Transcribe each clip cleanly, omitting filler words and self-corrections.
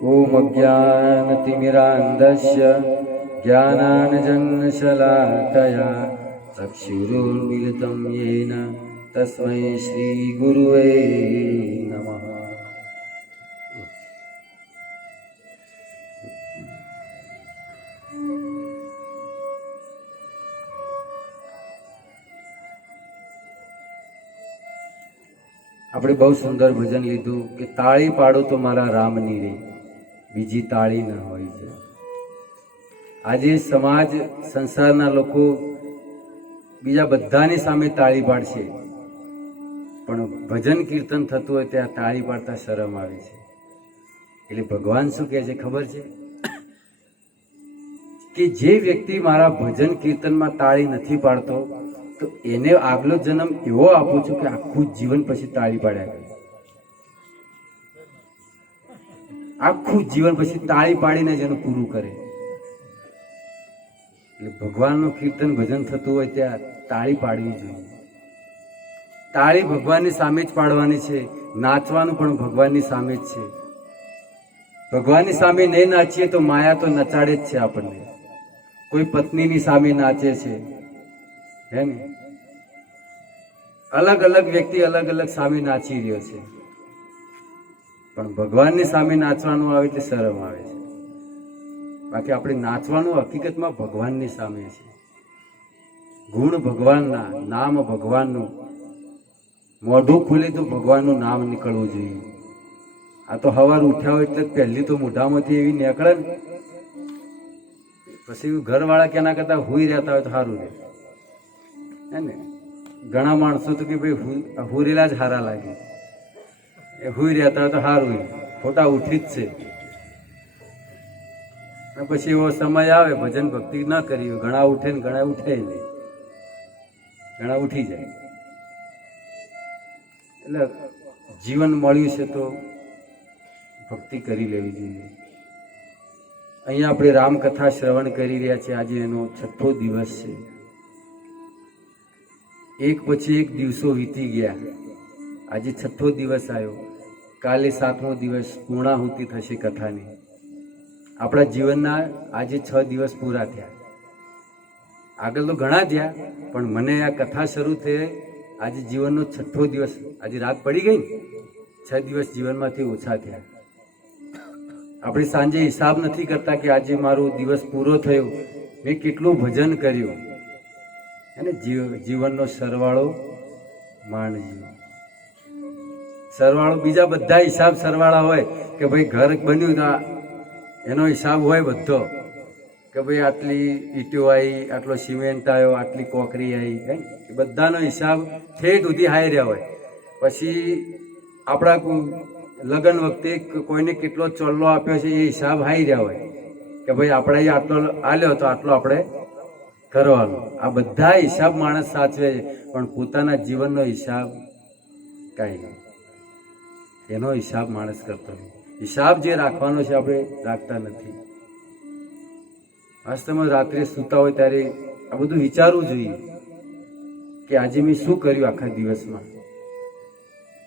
ओम अज्ञानतिमिरान्धस्य ज्ञानाञ्जनशलाकया चक्षुरुन्मिलितं येन तस्मै श्रीगुरुवे नमः। આપણે બહુ સુંદર ભજન લીધું કે તાળી પાડો તો મારા રામની રે, બીજી તાળી ન હોય છે. આજે સમાજ સંસારના લોકો બીજા બધાની સામે તાળી પાડશે, પણ ભજન કીર્તન થતું હોય ત્યાં તાળી પાડતા શરમ આવે છે. એટલે ભગવાન શું કહે છે ખબર છે કે જે વ્યક્તિ મારા ભજન કીર્તનમાં તાળી નથી પાડતો તો એને આગલો જન્મ એવો આપું છું કે આખું જીવન પછી તાળી પાડ્યા કરે. આખું જીવન પછી તાળી પાડીને જ એનું પૂરું કરે. એટલે ભગવાનનું કીર્તન ભજન થતું હોય ત્યાં તાળી પાડવી જોઈએ. તાળી ભગવાનની સામે જ પાડવાની છે. નાચવાનું પણ ભગવાનની સામે જ છે. ભગવાનની સામે નહીં નાચીએ તો માયા તો નચાડે જ છે આપણને. કોઈ પત્નીની સામે નાચે છે, હે ને? અલગ અલગ વ્યક્તિ અલગ અલગ સામે નાચી રહ્યો છે, પણ ભગવાનની સામે નાચવાનું આવે એટલે શરમ આવે છે. બાકી આપણે નાચવાનું હકીકતમાં ભગવાનની સામે છે. ગુણ ભગવાનના, નામ ભગવાનનું. મોઢું ખુલે તો ભગવાનનું નામ નીકળવું જોઈએ. આ તો સવાર ઉઠ્યા હોય એટલે પહેલી તો મોઢામાંથી એવી નીકળે ને, પછી ઘરવાળા કેના કરતા હુઈ રહેતા હોય તો સારું રહે, હે ને? ઘણા માણસો તો કે ભાઈ હુરેલા જ સારા લાગે, એ હુઈ રહેતા હોય તો સારું, ખોટા ઉઠી જ છે. પછી એવો સમય આવે ભજન ભક્તિ ન કરી, ઘણા ઉઠે ને ઘણા ઉઠે નહીં, ઘણા ઉઠી જાય. એટલે જીવન મળ્યું છે તો ભક્તિ કરી લેવી જોઈએ. અહીંયા આપણે રામકથા શ્રવણ કરી રહ્યા છીએ. આજે એનો 6થો દિવસ છે. એક પછી એક દિવસો વીતી ગયા. આજે 6થો દિવસ આવ્યો. કાલે 7મો દિવસ પૂર્ણાહુતિ થશે કથાની. આપણા જીવનના આજે 6 દિવસ પૂરા થયા. આગળ તો ઘણા થયા, પણ મને આ કથા શરૂ થઈ આજે જીવનનો 6થો દિવસ. આજે રાત પડી ગઈ ને, 6 દિવસ જીવનમાંથી ઓછા થયા. આપણે સાંજે હિસાબ નથી કરતા કે આજે મારો દિવસ પૂરો થયો, મેં કેટલું ભજન કર્યું, અને જીવનનો સરવાળો માંડજો. સરવાળો બીજા બધા હિસાબ સરવાળા હોય કે ભાઈ ઘર બન્યું તો એનો હિસાબ હોય બધો, કે ભાઈ આટલી ઈંટો આવી, આટલો સિમેન્ટ આવ્યો, આટલી કોકરી આવી, એ બધાનો હિસાબ ઠેઠ સુધી હાઈ રહ્યા હોય. પછી આપણા લગ્ન વખતે કોઈને કેટલો ચોલ્લો આપ્યો છે એ હિસાબ હાઈ રહ્યા હોય કે ભાઈ આપણે આટલો આલ્યો તો આટલો આપણે કરવાનો. આ બધા હિસાબ માણસ સાચવે છે, પણ પોતાના જીવનનો હિસાબ કાંઈ નહીં. એનો હિસાબ માણસ કરતો નહીં. હિસાબ જે રાખવાનો છે આપણે રાખતા નથી. વાસ્તવમાં રાત્રે સૂતા હોય ત્યારે આ બધું વિચારવું જોઈએ કે આજે મેં શું કર્યું આખા દિવસમાં.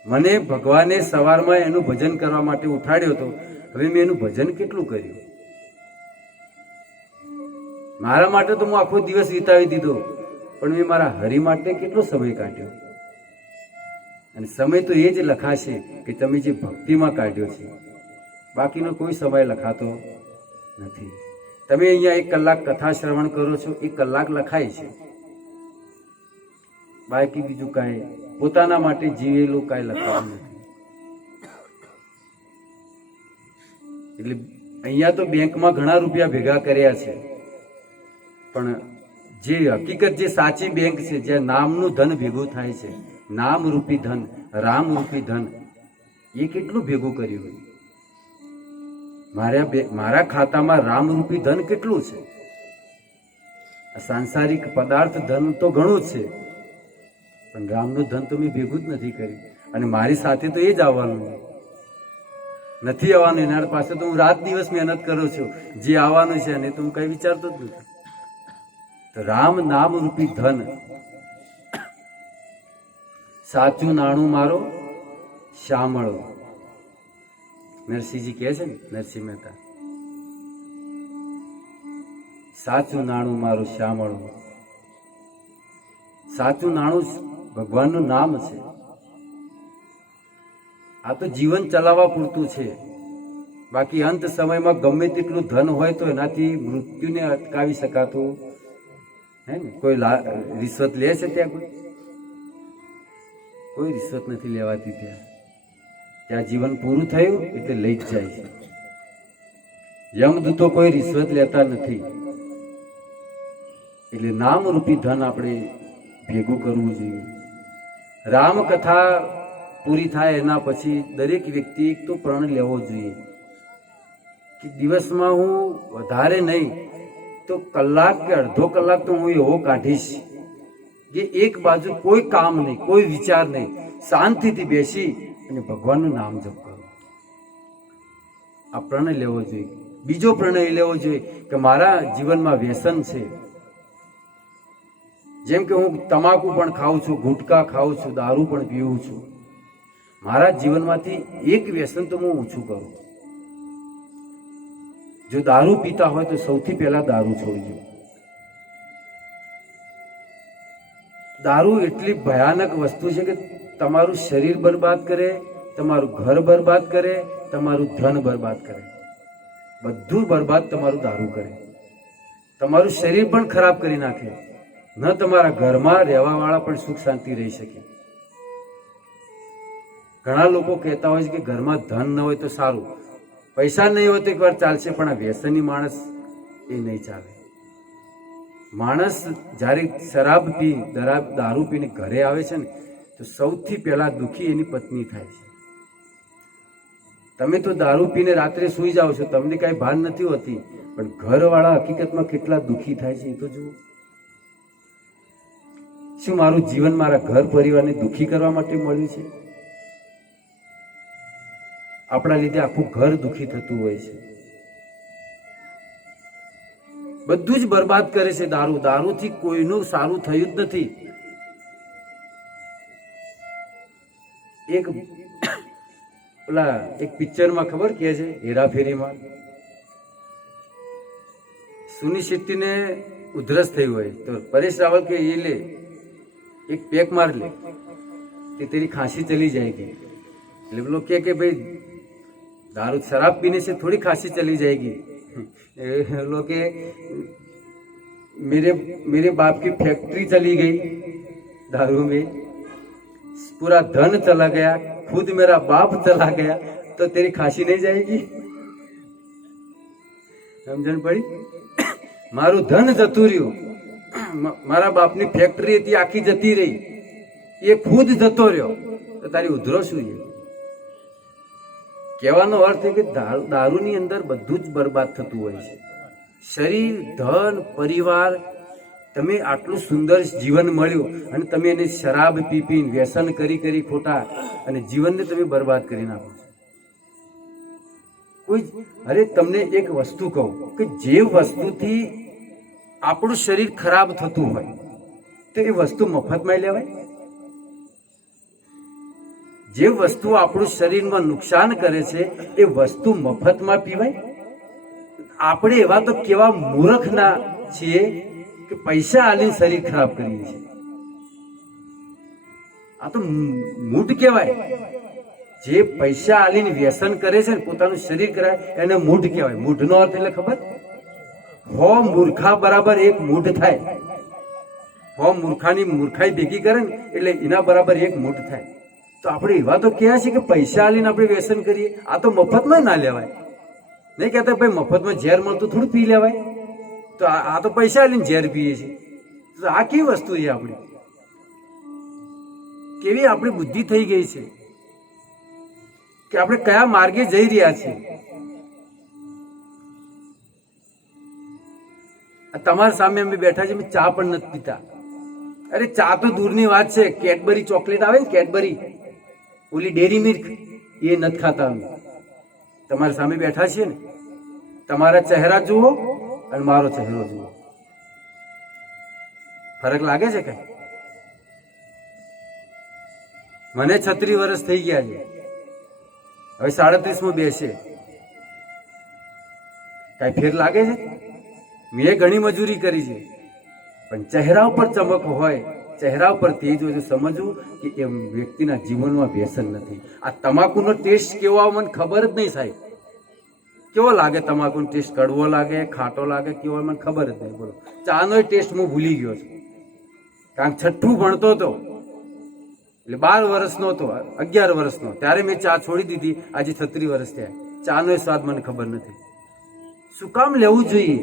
મને ભગવાને સવારમાં એનું ભજન કરવા માટે ઉઠાડ્યો હતો, હવે મેં એનું ભજન કેટલું કર્યું? મારા માટે તો હું આખો દિવસ વિતાવી દીધો, પણ મેં મારા હરિ માટે કેટલો સમય કાઢ્યો? અને સમય તો એ જ લખાશે કે તમે જે ભક્તિમાં કાઢ્યો છે. બાકીનો કોઈ સમય લખાતો નથી. તમે અહીંયા 1 કલાક કથા શ્રવણ કરો છો, 1 કલાક લખાય છે. બાકી બીજું કાંઈ પોતાના માટે જીવેલું કાંઈ લખાતું નથી. એટલે અહીંયા તો બેંકમાં ઘણા રૂપિયા ભેગા કર્યા છે, પણ જે હકીકત, જે સાચી બેંક છે, જ્યાં નામનું ધન ભેગું થાય છે, નામ રૂપી ધન, રામ રૂપી ધન, એ કેટલું ભેગું કર્યું? મારા ખાતામાં રામ રૂપી ધન કેટલું છે? સાંસારિક પદાર્થ ધન તો ઘણું છે, પણ રામનું ધન તો મેં ભેગું જ નથી કર્યું. અને મારી સાથે તો એ જ આવવાનું નથી. આવવાનું એના પાસે તો હું રાત દિવસ મહેનત કરું છું. જે આવવાનું છે અને તો હું કઈ વિચારતો જ નથી. તો રામ નામ રૂપી ધન, સાચું નાણું મારો શામળો. નરસિંહજી કહે છે ને, નરસિંહ મહેતા, સાચું નાણું મારું શ્યામળું. સાચું નાણું ભગવાનનું નામ છે. આ તો જીવન ચલાવવા પૂરતું છે. બાકી અંત સમયમાં ગમે તેટલું ધન હોય તો એનાથી મૃત્યુને અટકાવી શકાતું હે ને. કોઈ રિશ્વત લે છે ત્યાં? કોઈ રિશ્વત નથી લેવાતી ત્યાં. ત્યાં જીવન પૂરું થયું એટલે લઈ જ જાય છે. યમદૂતો કોઈ રિશ્વત લેતા નથી. એટલે નામરૂપી ધન આપણે ભેગું કરવું જોઈએ. રામકથા પૂરી થાય એના પછી દરેક વ્યક્તિ એક તો પ્રણ લેવો જોઈએ કે દિવસમાં હું વધારે નહીં તો કલાક કે અડધો કલાક તો હું એવો કાઢીશ કે એક બાજુ કોઈ કામ નહીં, કોઈ વિચાર નહીં, શાંતિથી બેસી અને ભગવાનનું નામ જપ કરો. આ પ્રણ લેવો જોઈએ. બીજો પ્રણ એ લેવો જોઈએ કે મારા જીવનમાં વ્યસન છે. જેમ કે હું તમાકુ પણ ખાઉં છું, ગુટકા ખાઉં છું, દારૂ પણ પીવું છું. મારા જીવનમાંથી એક વ્યસન તો હું ઓછું કરું. જો દારૂ પીતા હોય તો સૌથી પહેલા દારૂ છોડજો. દારૂ એટલી ભયાનક વસ્તુ છે કે તમારું શરીર બરબાદ કરે, તમારું ઘર બરબાદ કરે, તમારું ધન બરબાદ કરે. બધું બરબાદ તમારું દારૂ કરે. તમારું શરીર પણ ખરાબ કરી નાખે. ન તમારા ઘરમાં રહેવા વાળા પણ સુખ શાંતિ રહી શકે. ઘણા લોકો કહેતા હોય છે કે ઘરમાં ધન ન હોય તો સારું, પૈસા નહીં હોય તો એકવાર ચાલશે, પણ આ વ્યસની માણસ એ નહીં ચાલે. માણસ જ્યારે શરાબ પી, દારૂ પીને ઘરે આવે છે ને તો સૌથી પહેલા દુઃખી એની પત્ની થાય છે. તમે તો દારૂ પીને રાત્રે સૂઈ જાઓ છો, તમને કઈ ભાન નથી હોતી, પણ ઘરવાળા હકીકતમાં કેટલા દુઃખી થાય છે એ તો જુઓ. શું મારું જીવન મારા ઘર પરિવારને દુઃખી કરવા માટે મળ્યું છે? આપણા લીધે આખું ઘર દુઃખી થતું હોય છે. બધું જ બરબાદ કરે છે દારૂ. દારૂથી કોઈનું સારું થયું જ નથી. એક પિક્ચરમાં ખબર કે છે, હેરાફેરીમાં સુની શેટ્ટીને ઉધરસ થઈ હોય તો પરેશ રાવલ કે એ લે એક પેક માર લે કે તેરી ખાંસી ચલી जाएगी. એટલે પેલો કે ભાઈ दारू शराब पीने से थोड़ी खांसी चली जाएगी. लोग के मेरे बाप की फैक्ट्री चली गई दारू में, पूरा धन चला गया, खुद मेरा बाप चला गया, तो तेरी खांसी नहीं जाएगी. समझन पड़ी? मारू धन जतू रह्યું, મારા બાપની ફેક્ટરી હતી આખી જતી રહી, એ ખુદ જતો રહ્યો, તો તારી ઉધરો શું છે? કહેવાનો અર્થ એ કે દારૂની અંદર બધું જ બરબાદ થતું હોય છે. શરીર, ધન, પરિવાર. તમે આટલું સુંદર જીવન મળ્યું અને તમે એને શરાબ પી પીને વ્યસન કરી ખોટા અને જીવનને તમે બરબાદ કરી નાખો છો. અરે તમને એક વસ્તુ કહું કે જે વસ્તુથી આપણું શરીર ખરાબ થતું હોય તો એ વસ્તુ મફતમાં લેવાય? જે વસ્તુ આપણું શરીરમાં નુકસાન કરે છે એ વસ્તુ મફતમાં પીવાય? આપણે એવા તો કેવા મૂર્ખના છીએ કે પૈસા આલીને શરીર ખરાબ કરીએ છીએ. આ તો મૂઢ કહેવાય. જે પૈસા આલીને વ્યસન કરે છે ને, પોતાનું શરીર કરાય, એને મૂઢ કહેવાય. મૂઢનો અર્થ એટલે ખબર? 100 મૂર્ખા બરાબર એક મૂઢ થાય. 100 મૂર્ખાની મૂર્ખાઈ ભેગી કરે ને એટલે એના બરાબર એક મૂઢ થાય. તો આપણે એવા તો ક્યાં છે કે પૈસા આલીને આપણે વ્યસન કરીએ? આ તો મફતમાં ના લેવાય. નહીં કહેતા ભાઈ મફતમાં ઝેર મળતું થોડું પી લેવાય? તો આ તો પૈસા આલીને ઝેર પીએ છીએ. તો આ કેવી વસ્તુ છે આપણી? કેવી આપણી બુદ્ધિ થઈ ગઈ છે કે આપણે કયા માર્ગે જઈ રહ્યા છીએ? તમારા સામે અમે બેઠા છે, અમે ચા પણ નથી પીતા. અરે ચા તો દૂરની વાત છે, કેડબરી ચોકલેટ આવે ને, કેડબરી, ઓલી ડેરી મિલ્ક, એ નથી ખાતા અમે. તમારા સામે બેઠા છીએ ને, તમારા ચહેરા જુઓ અને મારો ચહેરો જુઓ, ફરક લાગે છે કઈ? મને 36 વર્ષ થઈ ગયા છે. હવે 37મો બેસે, કઈ ફેર લાગે છે? મેં ઘણી મજૂરી કરી છે, પણ ચહેરા ઉપર ચમક હોય, ચહેરા ઉપર તેજ હોય તો સમજવું કે એ વ્યક્તિના જીવનમાં વ્યસન નથી. આ તમાકુનો ટેસ્ટ કેવો આવે મને ખબર જ નહીં સાહેબ. કેવો લાગે તમાકુનો ટેસ્ટ? કડવો લાગે, ખાટો લાગે, કેવો મને ખબર જ નહીં. બોલો, ચાનો ટેસ્ટ હું ભૂલી ગયો છું, કારણ કે 6ઠું ભણતો હતો એટલે 12 વર્ષનો હતો, 11 વર્ષનો ત્યારે મેં ચા છોડી દીધી. આજે 36 વર્ષ થયા, ચાનો સ્વાદ મને ખબર નથી. શું કામ લેવું જોઈએ?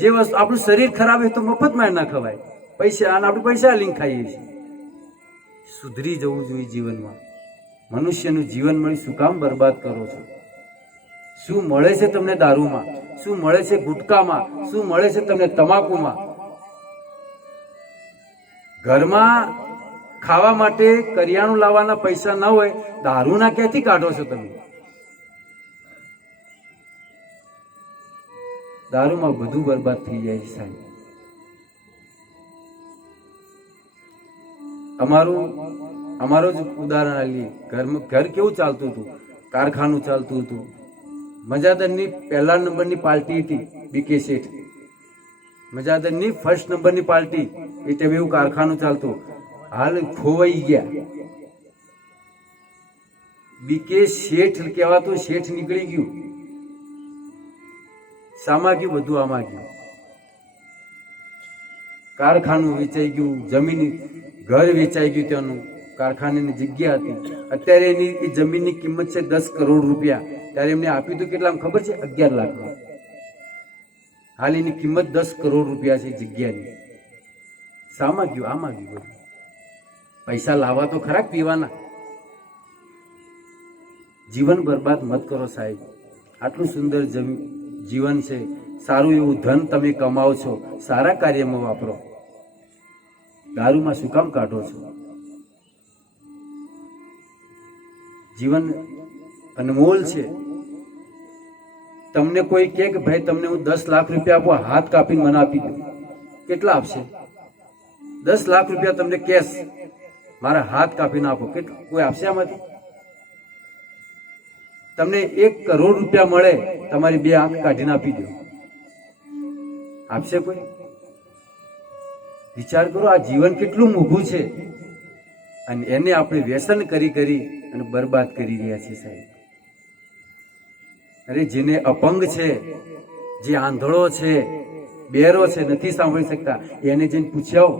જે વસ્તુ આપણું શરીર ખરાબ હોય તો મફતમાં ના ખવાય. પૈસા અને આપણે પૈસા લઈને ખાઈએ છીએ. સુધરી જવું જોઈએ જીવનમાં. મનુષ્યનું જીવન મળી શું કામ બરબાદ કરો છો? શું મળે છે તમને દારૂમાં? શું મળે છે ગુટકામાં? શું મળે છે તમને તમાકુમાં? ઘરમાં ખાવા માટે કરિયાણું લાવવાના પૈસા ના હોય, દારૂના ક્યાંથી કાઢો છો તમે? દારૂમાં બધું બરબાદ થઈ જાય છે સાહેબ. અમારું જ ઉદાહરણ આલીએ. ઘર કેવું ચાલતું હતું? કારખાનું ચાલતું હતું. મજાદરની પહેલા નંબરની પાર્ટી હતી બીકે શેઠ. મજાદરની ફર્સ્ટ નંબરની પાર્ટી એ ટાઈમે એવું કારખાનું ચાલતું. હાલ ખોવાઈ ગયા. બીકે શેઠ કહેવાતું શેઠ નીકળી ગયું. શામાં ગયું? બધું આમાં ગયું. કારખાનું વેચાઈ ગયું, જમીન ઘર વેચાઈ ગયું, ત્યાંનું કારખાનાની જગ્યા હતી. અત્યારે એની એ જમીનની કિંમત છે 10 કરોડ રૂપિયા. ત્યારે એમને આપ્યું હતું કેટલા ખબર છે? 11 લાખમાં. હાલ એની કિંમત 10 કરોડ રૂપિયા છે જગ્યાની. શામાં ગયું? આમાં ગયું બધું. પૈસા લાવવા તો ખરા પીવાના. જીવન બરબાદ મત કરો સાહેબ. આટલું સુંદર જીવન છે, સારું એવું ધન તમે કમાવો છો, સારા કાર્યમાં વાપરો. દારૂમાં શું કામ કાઢો છો? જીવન અનમોલ છે. તમને કોઈ કહે કે ભાઈ તમને હું 10 લાખ રૂપિયા આપું, હાથ કાપીને મને આપી દો, કેટલા આપશે? 10 લાખ રૂપિયા તમને કેશ, મારા હાથ કાપીને આપો, કેટલું કોઈ આપશે આમાંથી? તમને 1 કરોડ રૂપિયા મળે, તમારી 2 આંખ કાઢીને આપી દો, આપશે કોઈ? વિચાર કરો, આ જીવન કેટલું મોંઘું છે અને એને આપણે વ્યસન કરી અને બરબાદ કરી રહ્યા છીએ સાહેબ. અરે જેને અપંગ છે, જે આંધળો છે, બેરો છે, નથી સાંભળી શકતા, એને જઈને પૂછ્યાઓ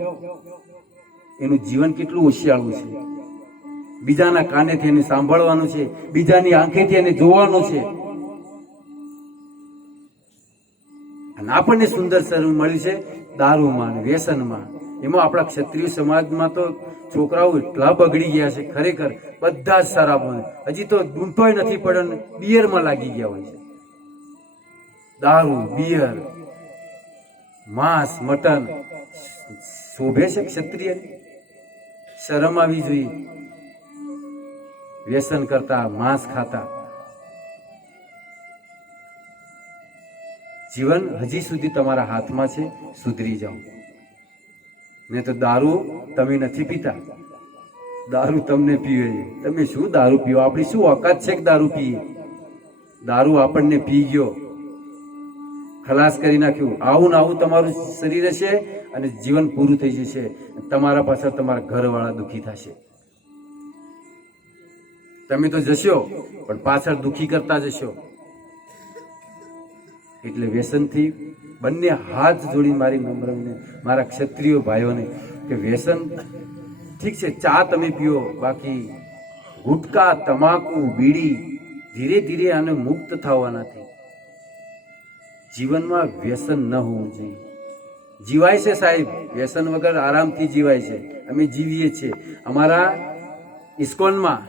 એનું જીવન કેટલું હોશિયાળું છે. બીજાના કાનેથી એને સાંભળવાનું છે, બીજાની આંખેથી એને જોવાનું છે. અને આપણને સુંદર શરીર મળ્યું છે દારૂમાં ને વ્યસનમાં. એમાં આપણા ક્ષત્રિય સમાજમાં તો છોકરાઓ એટલા બગડી ગયા છે ખરેખર. બધા જ શરાબ, હજી તો ડૂંટોય નથી પડ્યો, બિયરમાં લાગી ગયા હોય છે. દારૂ, બિયર, માંસ, મટન શોભે છે ક્ષત્રિય? શરમ આવી જોઈએ. વ્યસન કરતા, માંસ ખાતા. જીવન હજી સુધી તમારા હાથમાં છે, સુધરી જાઓ. ને તો દારૂ તમે નથી પીતા, દારૂ તમને પીવે છે. તમે શું દારૂ પીવો? આપણી શું ઓકાત છે કે દારૂ પીએ? દારૂ આપણને પી ગયો, ખલાસ કરી નાખ્યું. આવું ને આવું તમારું શરીર હશે અને જીવન પૂરું થઈ જશે. તમારા પાછળ તમારા ઘરવાળા દુઃખી થશે. તમે તો જશો પણ પાછળ દુઃખી કરતા જશો. એટલે વ્યસનથી બંને હાથ જોડી મારી નમ્રને મારા ક્ષત્રિય ભાઈઓને કે વ્યસન ઠીક છે, ચા તમે પીઓ, બાકી ગુટકા, તમાકુ, બીડી ધીરે ધીરે આને મુક્ત થવાનાથી. જીવનમાં વ્યસન ન હોવું જોઈએ. જીવાય છે સાહેબ, વ્યસન વગર આરામથી જીવાય છે. અમે જીવીએ છીએ. અમારા ઇસ્કોનમાં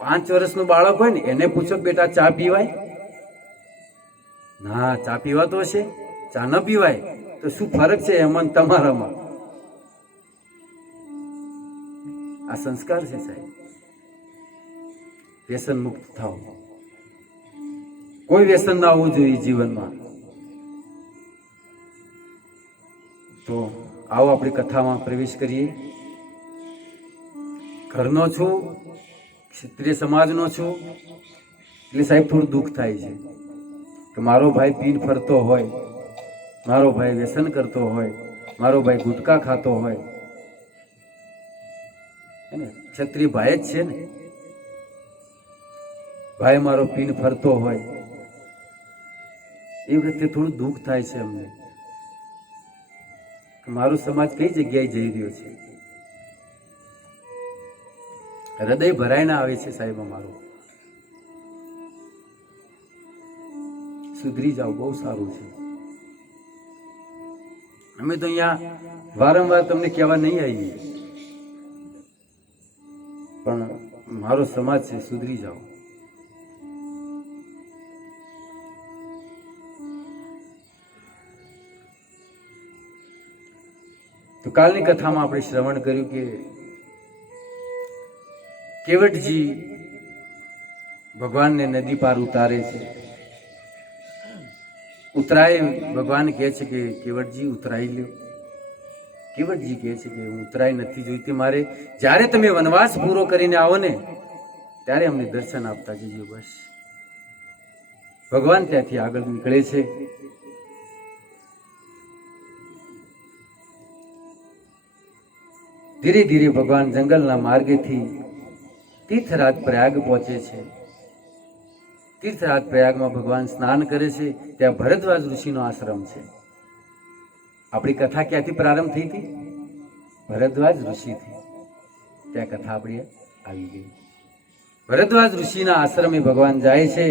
5 વર્ષનું બાળક હોય ને એને પૂછો બેટા ચા પીવાય? ના, ચા પીવા તો હશે, ચા ન પીવાય. તો શું ફરક છે એમાં તમારામાં? આ સંસ્કાર છે સાહેબ. વ્યસન મુક્ત થાઓ. કોઈ વ્યસન ના હોવું જોઈએ જીવનમાં. તો આવો આપણી કથામાં પ્રવેશ કરીએ. ઘરનો છું, ક્ષત્રિય સમાજનો છું એટલે સાહેબ થોડું દુઃખ થાય છે કે મારો ભાઈ પીન ફરતો હોય, મારો ભાઈ વ્યસન કરતો હોય, મારો ભાઈ ગુટકા ખાતો હોય, ક્ષત્રિય ભાઈ જ છે ને, ભાઈ મારો પીન ફરતો હોય, એ વખતે થોડું દુઃખ થાય છે અમને કે મારો સમાજ કઈ જગ્યાએ જઈ રહ્યો છે. હૃદય ભરાઈને આવે છે સાહેબ અમારું. સુધરી જાઓ, બહુ સારું છે. અમે તો અહીંયા વારંવાર તમને કહેવા નહીં આવીએ, પણ મારો સમાજ છે, સુધરી જાઓ. તો કાલની કથામાં આપણે શ્રવણ કર્યું કે કેવટજી ભગવાનને નદી પાર ઉતારે છે. ઉતરાય, ભગવાન કહે છે કે કેવટજી ઉતરાઈ લ્યો. કેવટજી કહે છે કે હું ઉતરાઈ નથી જોઈતી, મારે જ્યારે તમે વનવાસ પૂરો કરીને આવો ને ત્યારે અમને દર્શન આપતા જજો બસ. ભગવાન ત્યાંથી આગળ નીકળે છે. ધીરે ધીરે ભગવાન જંગલના માર્ગેથી તીર્થરાજ પ્રયાગ પહોંચે છે. તીર્થરાજ પ્રયાગમાં ભગવાન સ્નાન કરે છે. ત્યાં ભરદ્વાજ ઋષિનો આશ્રમ છે. આપણી કથા ક્યાંથી પ્રારંભ થઈ હતી? ભરદ્વાજ ઋષિથી. ત્યાં કથા આપણી આવી ગઈ. ભરદ્વાજ ઋષિના આશ્રમે ભગવાન જાય છે.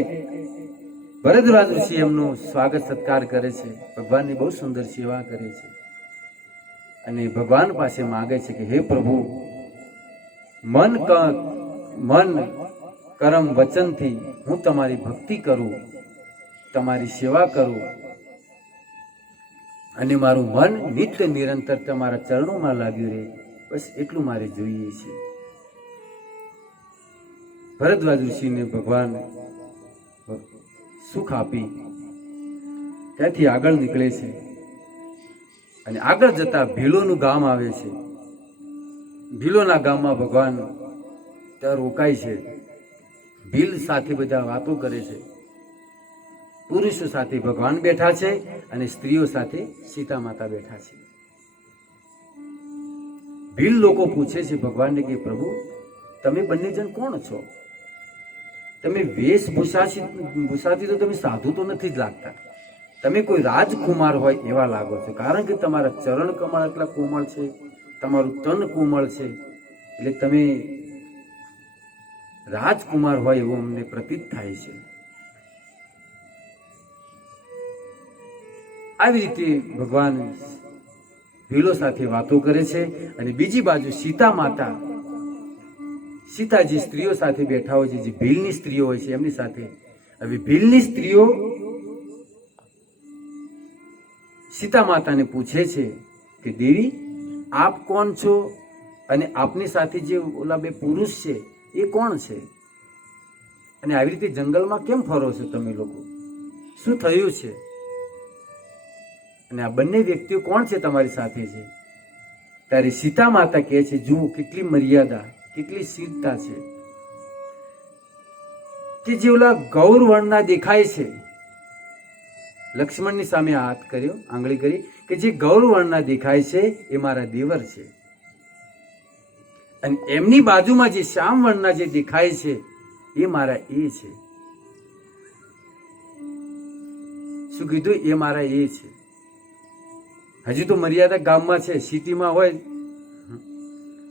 ભરદ્વાજ ઋષિ એમનું સ્વાગત સત્કાર કરે છે. ભગવાનની બહુ સુંદર સેવા કરે છે અને ભગવાન પાસે માગે છે કે હે પ્રભુ, મન કરમ વચનથી હું તમારી ભક્તિ કરું, તમારી સેવા કરું અને મારું મન નિત્ય નિરંતર તમારા ચરણોમાં લાગ્યું રહે, બસ એટલું મારે જોઈએ છે. ભરદ્વાજ ઋષિને ભગવાન સુખ આપી ત્યાંથી આગળ નીકળે છે અને આગળ જતા ભીલોનું ગામ આવે છે. ભીલોના ગામમાં ભગવાન ત્યાં રોકાય છે. ભીલ સાથે બધા વાતો કરે છે. પુરુષો સાથે ભગવાન બેઠા છે અને સ્ત્રીઓ સાથે સીતા માતા બેઠા છે. ભીલ લોકો પૂછે છે ભગવાનને કે પ્રભુ, તમે બંને જણ કોણ છો? તમે વેશભૂષાથી તો તમે સાધુ તો નથી જ લાગતા, તમે કોઈ રાજકુમાર હોય એવા લાગો છો, કારણ કે તમારા ચરણ કમળ એટલા કોમળ છે, તમારું તન કોમળ છે, એટલે તમે રાજકુમાર હોય એવું અમને પ્રતીત થાય છે. આવી રીતે ભગવાન ભીલો સાથે વાતો કરે છે અને બીજી બાજુ સીતા માતા, સીતાજી સ્ત્રીઓ સાથે બેઠા હોય છે, જે ભીલની સ્ત્રીઓ હોય છે એમની સાથે. હવે ભીલની સ્ત્રીઓ સીતા માતાને પૂછે છે કે દેવી, આપ કોણ છો અને આપની સાથે જે ઓલા બે પુરુષ છે એ કોણ છે? અને આવી રીતે જંગલમાં કેમ ફરો છો તમે લોકો? શું થયું છે? અને આ બંને વ્યક્તિઓ કોણ છે તમારી સાથે છે? ત્યારે સીતા માતા કહે છે, જુઓ કેટલી મર્યાદા, કેટલી શીલતા છે કે જે ઓલા ગૌર વર્ણના દેખાય છે. લક્ષ્મણની સામે હાથ કર્યો, આંગળી કરી કે જે ગૌર વર્ણના દેખાય છે એ મારા દેવર છે, અને એમની બાજુમાં જે શ્યામ વર્ણના જે દેખાય છે એ મારા એ છે. શું કીધું? એ મારા એ છે. હજી તો મર્યાદા ગામમાં છે, સિટીમાં હોય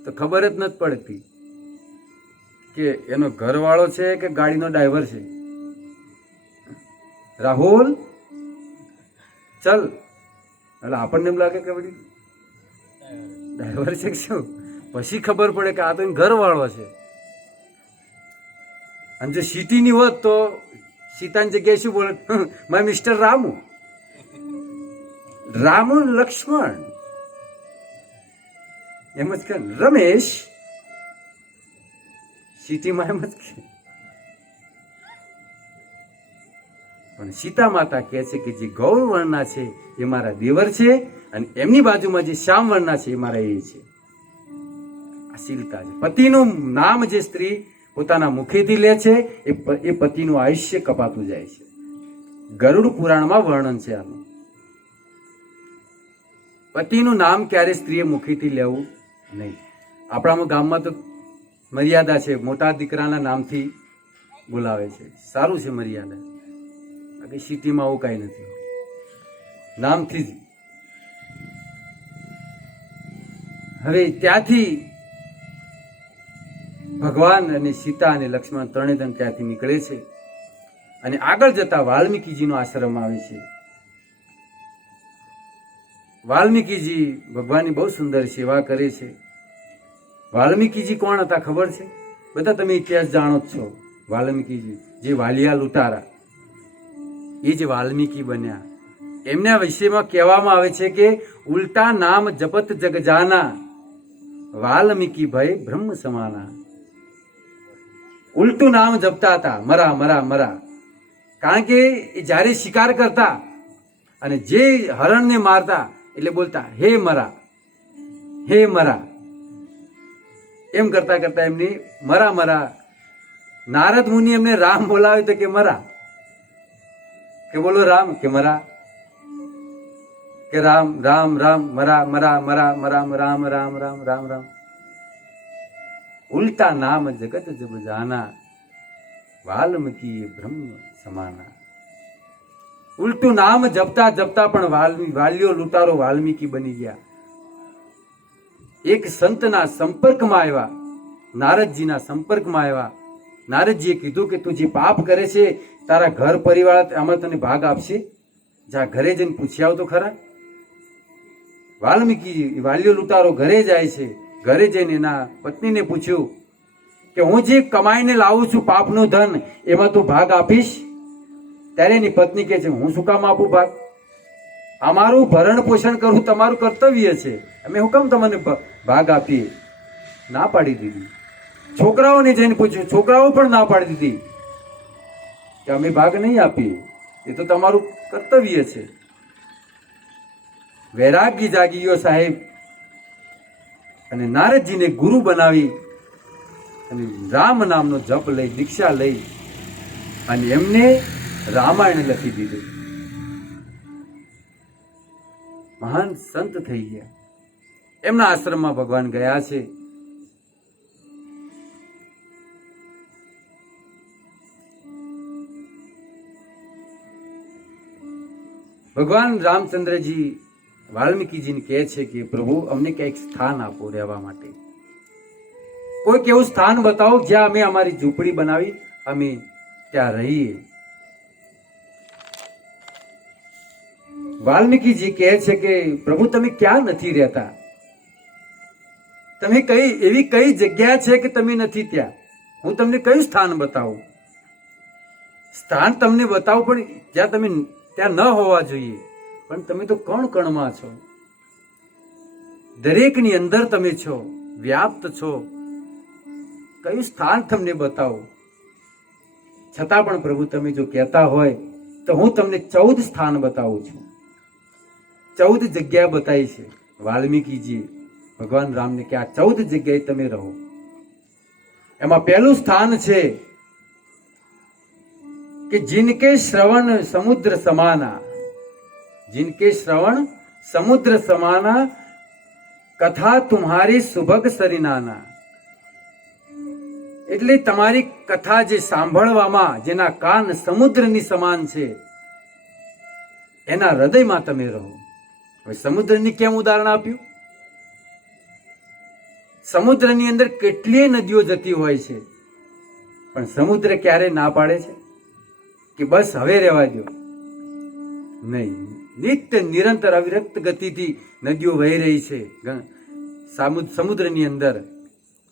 તો ખબર જ નથી પડતી કે એનો ઘરવાળો છે કે ગાડીનો ડ્રાઈવર છે. રાહુલ ચલ, એટલે આપણને એમ લાગે કે વળી ડ્રાઈવર છે કે શું, પછી ખબર પડે કે આ તો ઘરવાળો છે. અને જો સિટીની હોત તો સીતાની જગ્યાએ શું બોલે? માય મિસ્ટર રામુ, રામુ લક્ષ્મણ, એમ જ કે રમેશ, સિટીમાં એમ જ કે. પણ સીતા માતા કહે છે કે જે ગૌર વર્ણના છે એ મારા દેવર છે અને એમની બાજુમાં જે શ્યામ વર્ણના છે એ મારા એ છે. આ શીલતા છે. પતિનું નામ જે સ્ત્રી પોતાના મુખેથી લે છે એ પતિનું આયુષ્ય કપાતું જાય છે. ગરુડ પુરાણમાં વર્ણન છે આનું. પતિનું નામ ક્યારે સ્ત્રીએ મુખેથી લેવું નહીં. આપણા ગામમાં તો મર્યાદા છે, મોટા દીકરાના નામથી બોલાવે છે, સારું છે મર્યાદા. બાકી સિટીમાં આવું કાંઈ નથી, નામથી જ. હવે ત્યાંથી ભગવાન અને સીતા અને લક્ષ્મણ ત્રણે જણ ત્યાંથી નીકળે છે અને આગળ જતા વાલ્મીકીજીનો આશ્રમ આવે છે. વાલ્મીકીજી ભગવાનની બહુ સુંદર સેવા કરે છે. વાલ્મીકીજી કોણ હતા ખબર છે? બધા તમે ઇતિહાસ જાણો જ છો. વાલ્મીકીજી જે વાલિયા લૂંટારા, એ જે વાલ્મીકી બન્યા, એમના વિષયમાં કહેવામાં આવે છે કે ઉલટા નામ જપત જગ જાના, વાલ્મીકી ભય બ્રહ્મ સમાના. ઉલટું નામ જપતા હતા, મરા મરા મરા. કારણ કે એ જ્યારે શિકાર કરતા અને જે હરણને મારતા એટલે બોલતા હે મરા, હે મરા. એમ કરતા કરતા એમની મરા મરા. નારદ મુનિ એમને રામ બોલાવે તો કે મરા, કે બોલો રામ, કે મરા, કે રામ રામ રામ, મરા મરા મરા મરા રામ રામ રામ રામ રામ. ઉલટા નામ જગત જબ જાના, વાલ્મીકી બ્રહ્મ સમાના. ઉલટું નામ જપતા જપતા પણ વાલ્યો લૂંટારો વાલ્મીકી બની ગયા. એક સંતના સંપર્કમાં આવ્યા, નારદજીના સંપર્કમાં આવ્યા. નારદજીએ કીધું કે તું જે પાપ કરે છે, તારા ઘર પરિવાર આમાં તને ભાગ આપશે, જા ઘરે જઈને પૂછી આવ તો ખરા. વાલ્મીકી વાલ્યો લૂંટારો ઘરે જાય છે. ઘરે જઈને એના પત્નીને પૂછ્યું કે હું જે કમાઈને લાવું છું પાપનું ધન, એમાં તું ભાગ આપીશ? ત્યારે એની પત્ની કહે છે હું શું કામ આપું ભાગ? અમારું ભરણ પોષણ કરવું તમારું કર્તવ્ય છે, અમે હું કામ તમને ભાગ આપીએ? ના પાડી દીધી. છોકરાઓને જઈને પૂછ્યું, છોકરાઓ પણ ના પાડી દીધી કે અમે ભાગ નહીં આપીએ, એ તો તમારું કર્તવ્ય છે. વૈરાગી જાગી ગયો સાહેબ અને નારદજીને ગુરુ બનાવી અને રામ નામનો જપ લઈ, દીક્ષા લઈ અને એમને રામાયણ લખી દીધું. મહાન સંત થઈ ગયા. એમના આશ્રમમાં ભગવાન ગયા છે. ભગવાન રામચંદ્રજી વાલ્મીકીજીને કહે છે કે પ્રભુ અમને કંઈક સ્થાન આપો રહેવા માટે, કોઈક એવું સ્થાન બતાવો જ્યાં અમે અમારી ઝૂંપડી બનાવી અમે ત્યાં રહીએ. વાલ્મીકીજી કહે છે કે પ્રભુ તમે ક્યાં નથી રહેતા? તમે એવી કઈ જગ્યા છે કે તમે નથી ત્યાં? હું તમને કયું સ્થાન બતાવું? સ્થાન તમને બતાવું પણ જ્યાં તમે ત્યાં ન હોવા જોઈએ. પણ તમે તો કણ કણમાં છો, દરેકની અંદર તમે છો, વ્યાપ્ત છો. કયું સ્થાન તમને બતાવો? છતાં પણ પ્રભુ તમે જો કહેતા હોય તો હું તમને 14 સ્થાન બતાવું છું. 14 જગ્યા બતાવી છે વાલ્મીકીજી ભગવાન રામને કે આ 14 જગ્યાએ તમે રહો. એમાં પહેલું સ્થાન છે કે जिनके श्रवण समुद्र समाना, जिनके श्रवण समुद्र समाना, कथा तुम्हारी सुभग सरिनाना. એટલે તમારી કથા જે સાંભળવામાં જેના કાન સમુદ્રની સમાન છે, એના હૃદયમાં તમે રહો. હવે સમુદ્રની કેમ ઉદાહરણ આપ્યું? સમુદ્રની અંદર કેટલીય નદીઓ જતી હોય છે, પણ સમુદ્ર ક્યારે ના પાડે છે કે બસ હવે રહેવા દો? નહીં. નિત્ય નિરંતર અવિરત ગતિથી નદીઓ વહી રહી છે સમુદ્રની અંદર.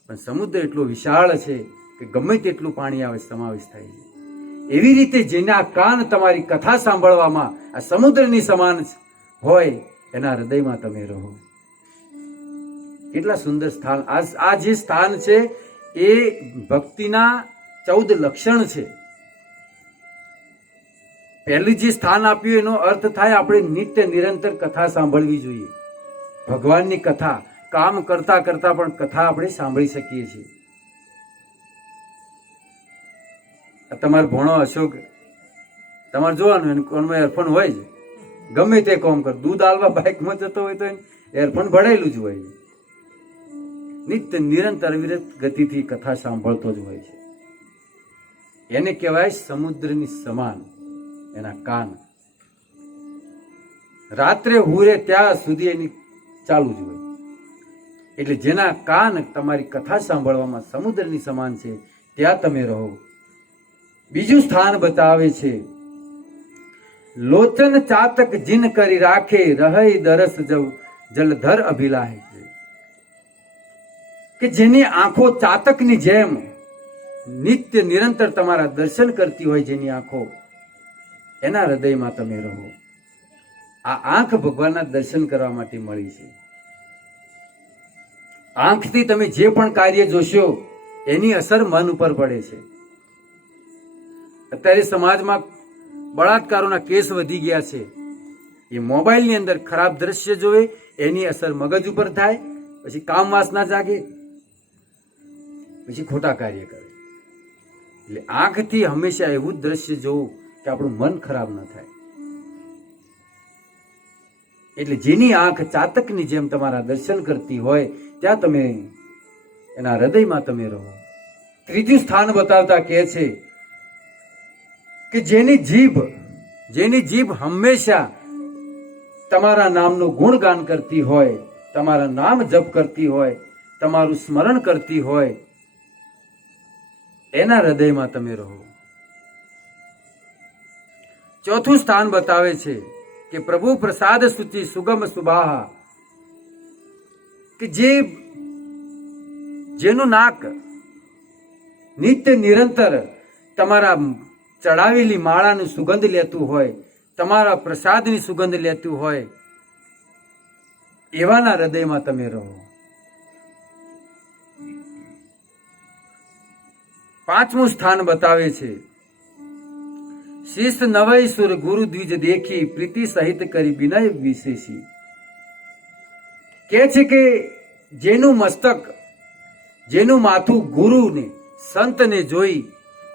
પણ સમુદ્ર એટલો વિશાળ છે કે ગમે તેટલું પાણી આવે સમાવેશ થાય છે. એવી રીતે જેના કાન તમારી કથા સાંભળવામાં આ સમુદ્રની સમાન હોય, એના હૃદયમાં તમે રહો. કેટલા સુંદર સ્થાન! આ જે સ્થાન છે એ ભક્તિના 14 લક્ષણ છે. પહેલું જે સ્થાન આપ્યું એનો અર્થ થાય આપણે નિત્ય નિરંતર કથા સાંભળવી જોઈએ. ભગવાનની કથા કામ કરતા કરતા પણ કથા આપણે સાંભળી શકીએ છીએ. તમારો ભણો અશોક, તમારે જોવાનું કોનમાં એરફોન હોય જ, ગમે તે કામ કર, દૂધ આલવા બાઇકમાં જતો હોય તો એરફોન ભરાયેલું જ હોય. નિત્ય નિરંતર વિરત ગતિથી કથા સાંભળતો જ હોય છે. એને કહેવાય સમુદ્રની સમાન એના કાન. રાત્રે હુરે ત્યાં સુધી એની ચાલુ જ હોય. એટલે જેના કાન તમારી કથા સાંભળવામાં સમુદ્રની સમાન છે, ત્યાં તમે રહો. બીજું સ્થાન બતાવે છે, લોચન ચાતક જીન કરી રાખે, રહી દરસ જલધર અભિલાહે. કે જેની આંખો ચાતકની જેમ નિત્ય નિરંતર તમારા દર્શન કરતી હોય, જેની આંખો, એના હૃદયમાં તમે રહો. આ આંખ ભગવાનના દર્શન કરવા માટે મળી છે. આંખથી તમે જે પણ કાર્ય જોશો એની અસર મન ઉપર પડે છે. અત્યારે સમાજમાં બળાત્કારોના કેસ વધી ગયા છે. એ મોબાઈલની અંદર ખરાબ દ્રશ્ય જોવે, એની અસર મગજ ઉપર થાય, પછી કામ વાસના જાગે, પછી ખોટા કાર્ય કરે. એટલે આંખથી હંમેશા એવું જ દ્રશ્ય જોવું કે આપણું મન ખરાબ ન થાય. એટલે જેની આંખ ચાતકની જેમ તમારા દર્શન કરતી હોય, ત્યાં તમે એના હૃદયમાં તમે રહો. ત્રીજું સ્થાન બતાવતા કહે છે કે જેની જીભ હંમેશા તમારા નામનું ગુણગાન કરતી હોય, તમારા નામ જપ કરતી હોય, તમારું સ્મરણ કરતી હોય, એના હૃદયમાં તમે રહો. ચોથું સ્થાન બતાવે છે કે પ્રભુ પ્રસાદ સૂચિ સુગમ સુબાહા, કે જેનું નાક નિત્ય નિરંતર તમારા ચડાવેલી માળાની સુગંધ લેતું હોય, તમારા પ્રસાદની સુગંધ લેતું હોય, એવાના હૃદયમાં તમે રહો. પાંચમું સ્થાન બતાવે છે, શિસ્ત નવય સુર ગુરુ દ્વિજ દેખી, પ્રીતિ સહિત કરી વિનય વિશેષી. કે છે કે જેનું મસ્તક, જેનું માથું ગુરુને, સંતને જોઈ,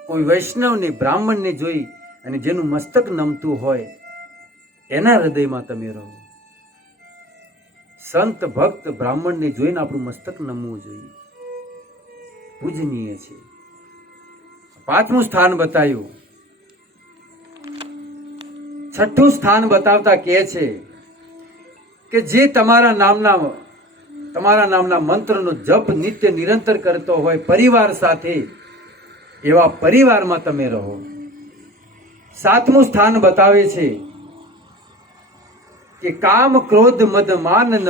કોઈ વૈષ્ણવને, બ્રાહ્મણને જોઈ અને જેનું મસ્તક નમતું હોય, એના હૃદયમાં તમે રહો. સંત ભક્ત બ્રાહ્મણને જોઈને આપણું મસ્તક નમવું જોઈએ, પૂજનીય છે. પાંચમું સ્થાન બતાવ્યું. છઠ્ઠું સ્થાન બતાવતા કહે છે કે જે તમારા નામના મંત્રનો જપ નિત્ય નિરંતર કરતો હોય પરિવાર સાથે, એવા પરિવારમાં તમે રહો. સાતમું સ્થાન બતાવે છે કે કામ ક્રોધ મદ માન ન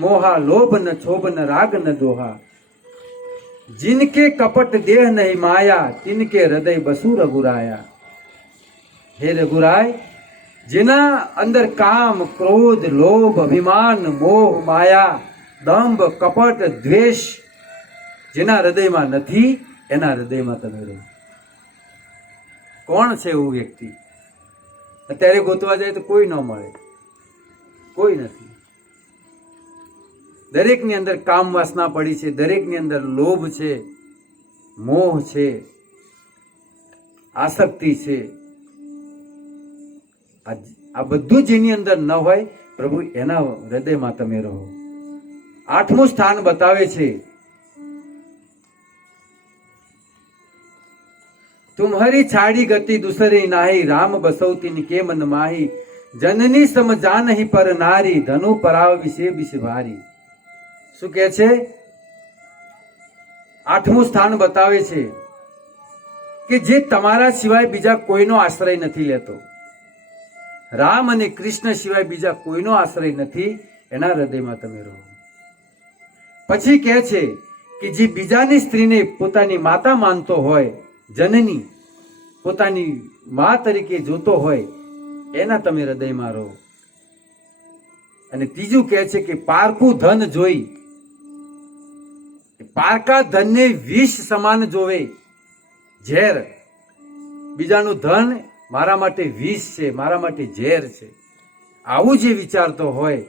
મોહા, લોભ ન છોભ ન રાગ ન દોહા, जिनके कपट देह नहीं माया, तिनके हृदय बसु रघुराया. हे रघुराय, જેના અંદર કામ ક્રોધ લોભ અભિમાન મોહ માયા દંભ કપટ દ્વેષ જેના હૃદયમાં નથી, એના હૃદયમાં તમે રહો. કોણ છે એવું વ્યક્તિ? અત્યારે ગોતવા જાય તો કોઈ ન મળે, કોઈ નથી. દરેકની અંદર કામ વાસના પડી છે, દરેકની અંદર લોભ છે, મોહ છે, આસક્તિ છે. આ બધું જેની અંદર ન હોય, પ્રભુ એના હૃદયમાં તમે રહો. આઠમું સ્થાન બતાવે છે, તુમ્હારી છાડી ગતિ દુસરી નાહી, રામ બસૌતી કે મન માહી, જનની સમ જાનહી પર નારી, ધનુ પરાવ વિશે વિષ ભારી. શું કહે છે? આઠમું સ્થાન બતાવે છે કે જે તમારા સિવાય બીજા કોઈનો આશ્રય નથી લેતો, રામ અને કૃષ્ણ સિવાય બીજા કોઈનો આશ્રય નથી, એના હૃદયમાં તમે રહો. પછી કહે છે કે જે બીજાની સ્ત્રીને પોતાની માતા માનતો હોય, જનની પોતાની મા તરીકે જોતો હોય, એના તમે હૃદયમાં રહો. અને ત્રીજું કહે છે કે પારકું ધન જોઈ, પારકા ધનને વિષ સમાન જોવે, ઝેર. બીજાનું ધન મારા માટે વિષ છે, મારા માટે ઝેર છે, આવું જે વિચારતો હોય,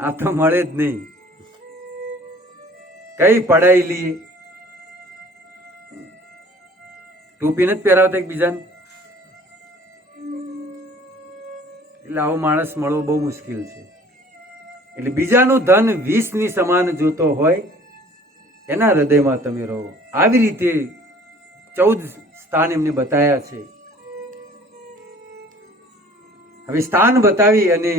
આ તો મળે જ નહીં. કઈ પડાઈ લીએ, ટોપી નથી પહેરાવતા એકબીજાને. એટલે આવો માણસ મળવો બહુ મુશ્કેલ છે. એટલે બીજાનું ધન વિષની સમાન જોતો હોય એના હૃદયમાં તમે રહો. આવી રીતે 14 સ્થાન એમને બતાવ્યા છે. હવે સ્થાન બતાવી અને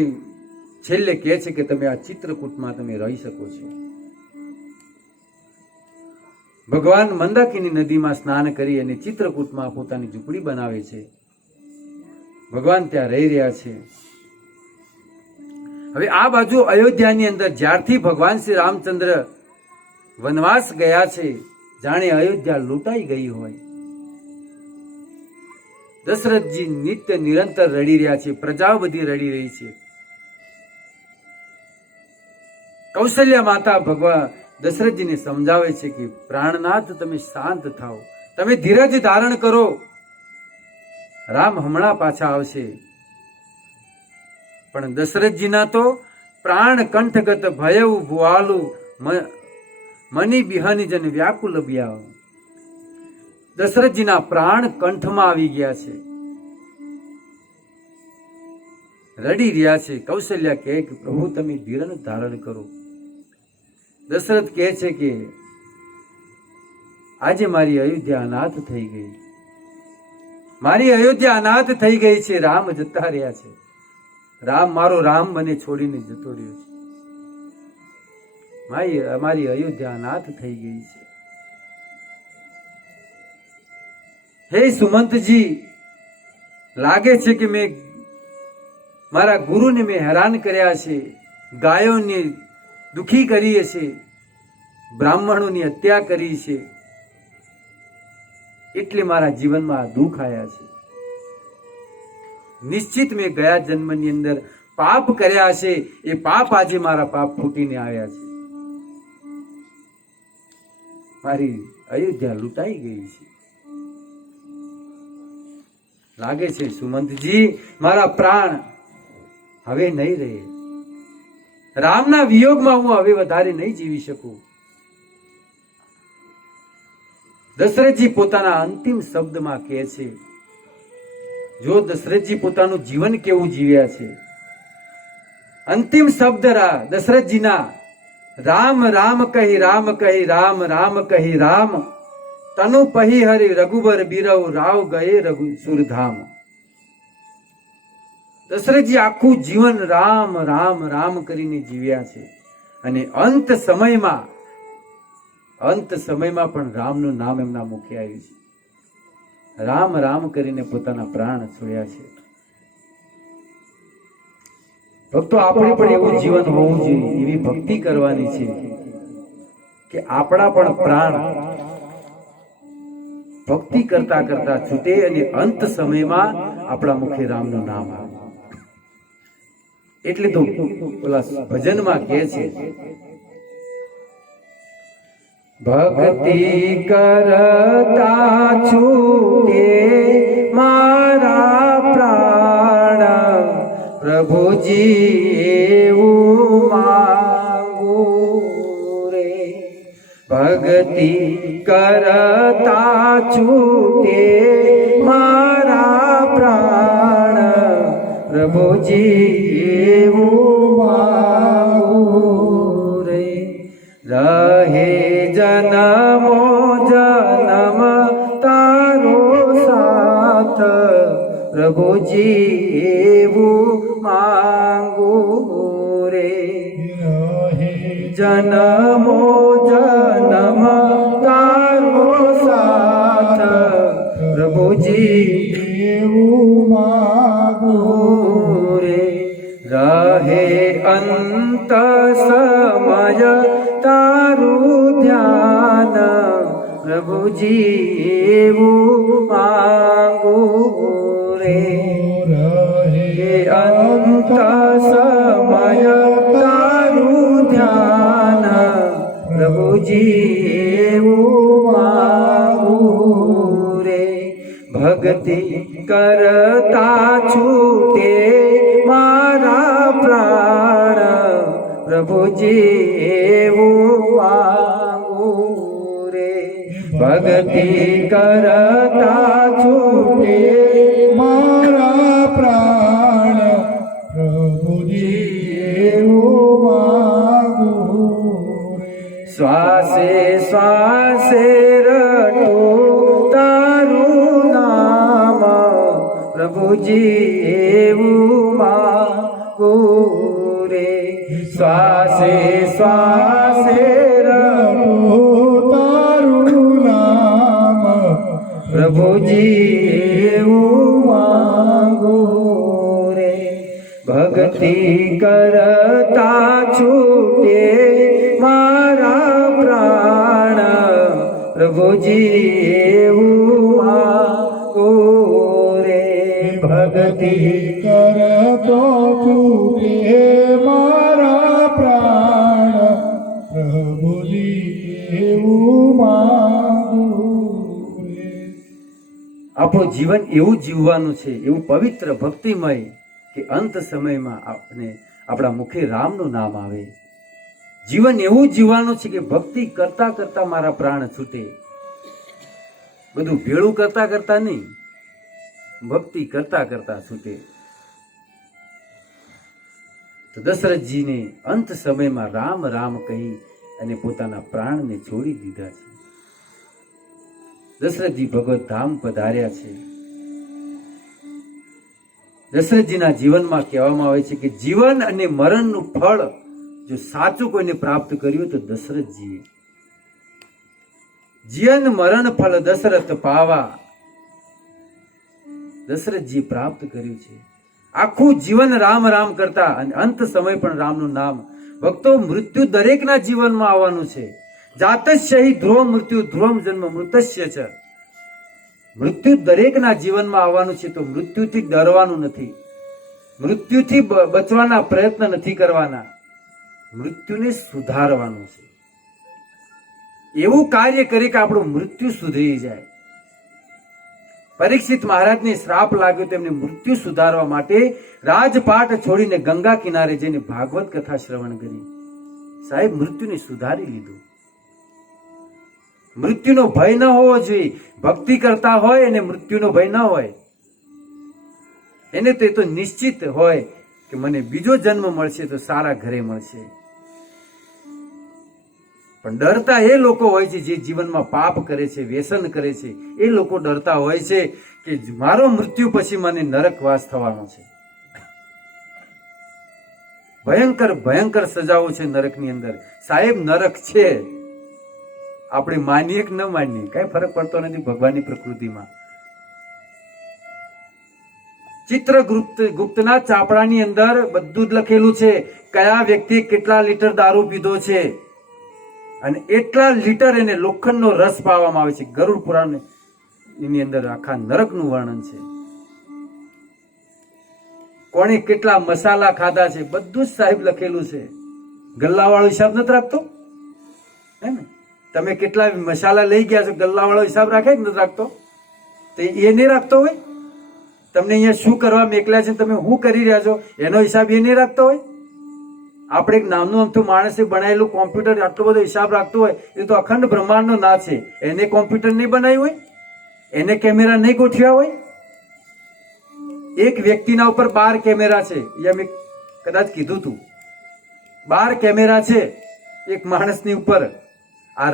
છેલ્લે કહે છે કે તમે આ ચિત્રકૂટમાં તમે રહી શકો છો. ભગવાન મંદાકિની નદીમાં સ્નાન કરી અને ચિત્રકૂટમાં પોતાની ઝૂંપડી બનાવે છે. ભગવાન ત્યાં રહી રહ્યા છે. હવે આ બાજુ અયોધ્યાની અંદર જ્યારથી ભગવાન શ્રી રામચંદ્ર વનવાસ ગયા છે, જાણે અયોધ્યા લૂંટાઈ ગઈ હોય. દશરથજી નિત્ય નિરંતર રડી રહ્યા છે, પ્રજાઓ બધી રડી રહી છે. કૌશલ્યા માતા ભગવાન દશરથજીને સમજાવે છે કે પ્રાણનાથ તમે શાંત થાઓ, તમે ધીરજ ધારણ કરો, રામ હમણાં પાછા આવશે. પણ દશરથજીના તો પ્રાણ કંઠગત ભયઉ ભુઆલુ મની બિહની જન વ્યાકુલ બ્યાવ. દશરથજીના પ્રાણ કંઠમાં આવી ગયા છે, રડી રહ્યા છે. કૌશલ્યા કહે કે પ્રભુ તમે ધીરજ ધારણ કરો. દશરથ કહે છે કે આજે મારી અયોધ્યા અનાથ થઈ ગઈ, મારી અયોધ્યા અનાથ થઈ ગઈ છે. રામ જતા રહ્યા છે, રામ મારો રામ મને છોડીને જતો રહ્યો છે. મારી અયોધ્યા અનાથ થઈ ગઈ છે. હે સુમંતજી, લાગે છે કે મેં મારા ગુરુને મેં હેરાન કર્યા છે, ગાયોને દુખી કરી છે, બ્રાહ્મણોની હત્યા કરી છે, એટલે મારા જીવનમાં આ દુઃખ આવ્યા છે. નિશ્ચિત મેં ગયા જન્મની અંદર પાપ કર્યા છે, એ પાપ આજે મારા પાપ ફૂટીને આવ્યા છે. મારી અયોધ્યા લૂંટાઈ ગઈ છે. લાગે છે સુમંતજી મારા પ્રાણ હવે નહીં રહે. રામના વિયોગમાં હું હવે વધારે નહીં જીવી શકું. દશરથજી પોતાના અંતિમ શબ્દમાં કહે છે, જો દશરથજી પોતાનું જીવન કેવું જીવ્યા છે. અંતિમ શબ્દ દશરથજીના રામ રામ કહી રામ કહી રામ રામ કહી રામ તનુ પહી હરિ રઘુબર બિરવ રાવ ગયે રઘુ સુરધામ. દશરથજી આખું જીવન રામ રામ રામ કરીને જીવ્યા છે અને અંત સમયમાં પણ રામનું નામ એમના મુખે આવ્યું છે. રામ રામ કરીને પોતાના પ્રાણ છોડ્યા છે. ભક્તો આપણે પણ એવું જીવન હોવું જોઈએ, એવી ભક્તિ કરવાની છે કે આપણા પણ પ્રાણ ભક્તિ કરતા કરતા છૂટે અને અંત સમયમાં આપણા મુખે રામનું નામ આવે. એટલે તો ઓલા ભજનમાં કહે છે, ભક્તિ કરતા છૂટે મારા પ્રાણ પ્રભુજી એવું માંગુ રે. ભક્તિ કરતા છૂટે મારા પ્રાણ પ્રભુજી એવું માંગુ રે. રહે જનમો જનમ તારો સાથ પ્રભુજી એવું માંગુ રે. જનમો જનમ તારો સાથ પ્રભુજી એવું માંગુ રે. રહે અંત સમય તારું ધ્યાન પ્રભુજી એવું માંગુ રે. રહે અંત સમય તારું ધ્યાન પ્રભુજી એવું માંગુ રે. ભક્તિ કરતા છૂટે મારા પ્રાણ પ્રભુજી એવું માંગુ રે. ભક્તિ કરતા છૂટે મારા પ્રાણ પ્રભુજી એવું માંગુ રે. શ્વાસે શ્વાસે રટું તારું નામ પ્રભુજી એવું માંગું રે. શ્વાસે શ્વાસે રટું તારું નામ પ્રભુજી એવું માંગું રે. ભક્તિ કરતા છૂટે મારા પ્રાણ પ્રભુજી એવું માંગું રે. ભક્તિ કરતો છૂટે મારા પ્રાણ પ્રભુજી એવું માંગુ રે. આપણું જીવન એવું જીવવાનું છે, એવું પવિત્ર ભક્તિમય કે અંત સમયમાં આપણા મુખે રામનું નામ આવે. જીવન એવું જીવવાનું છે કે ભક્તિ કરતા કરતા મારા પ્રાણ છૂટે. બધું ભેળું કરતા કરતા નહીં, ભક્તિ કરતા કરતા છૂટે. તો દશરથજીને અંત સમયમાં રામ રામ કહી અને પોતાના પ્રાણને છોડી દીધા છે. દશરથજી ભગવત ધામ પધાર્યા છે. દશરથજીના જીવનમાં કહેવામાં આવે છે કે જીવન અને મરણનું ફળ જો સાચું કોઈને પ્રાપ્ત કર્યું તો દશરથજીએ. જીવન મરણ ફળ દશરથ પાવા, દશરથજી પ્રાપ્ત કર્યું છે. આખું જીવન રામ રામ કરતા અને અંત સમય પણ રામનું નામ. ભક્તો, મૃત્યુ દરેકના જીવનમાં આવવાનું છે. જાતસ્ય હિ ધ્રુવ મૃત્યુ ધ્રુવમ જન્મ મૃતસ્ય છે. મૃત્યુ દરેકના જીવનમાં આવવાનું છે. તો મૃત્યુથી ડરવાનું નથી, મૃત્યુથી બચવાના પ્રયત્ન નથી કરવાના, મૃત્યુને સુધારવાનું છે. એવું કાર્ય કરી કે આપણું મૃત્યુ સુધરી જાય. પરીક્ષિત મહારાજને શ્રાપ લાગ્યો, તેમને મૃત્યુ સુધારવા માટે રાજપાટ છોડીને ગંગા કિનારે જઈને ભાગવત કથા શ્રવણ કરી. સાહેબ, મૃત્યુને સુધારી લીધું. મૃત્યુનો ભય ન હોવો જોઈએ. ભક્તિ કરતા હોય અને મૃત્યુનો ભય ન હોય એને તો એ તો નિશ્ચિત હોય કે મને બીજો જન્મ મળશે તો સારા ઘરે મળશે. પણ ડરતા એ લોકો હોય છે જે જીવનમાં પાપ કરે છે, વ્યસન કરે છે. એ લોકો ડરતા હોય છે કે મારો મૃત્યુ પછી મને નરકવાસ થવાનો છે. ભયંકર ભયંકર સજાઓ છે નરકની અંદર. સાહેબ, નરક છે. આપણે માનીએ કે ન માનીએ કઈ ફરક પડતો નથી ભગવાનની પ્રકૃતિમાં. ચિત્રગુપ્તના ચાપડાની અંદર બધું જ લખેલું છે. કયા વ્યક્તિએ કેટલા લીટર દારૂ પીધો છે અને એટલા લીટર એને લોખંડનો રસ પાવામાં આવે છે. ગરુડ પુરાણ ની અંદર આખા નરકનું વર્ણન છે. કોણે કેટલા મસાલા ખાધા છે બધું જ સાહેબ લખેલું છે. ગલ્લાવાળો હિસાબ નથી રાખતો, હે ને? તમે કેટલા મસાલા લઈ ગયા છો, ગલ્લાવાળો હિસાબ રાખે કે નથી રાખતો? તો એ નહીં રાખતો હોય? તમને અહીંયા શું કરવા મેકલ્યા છે, તમે શું કરી રહ્યા છો, એનો હિસાબ એ નહીં રાખતો હોય? આપણે એક નામનું અમથું માણસે બનાવેલું કોમ્પ્યુટર આટલો બધો હિસાબ રાખતું હોય, એ તો અખંડ બ્રહ્માંડનો નાથ છે. એને કોમ્પ્યુટર નહીં બનાવ્યું હોય, એને કેમેરા નહીં ગોઠવ્યા હોય. એક વ્યક્તિના ઉપર 12 કેમેરા છે. એ મેં કદાચ કીધું તું, 12 કેમેરા છે એક માણસની ઉપર. આ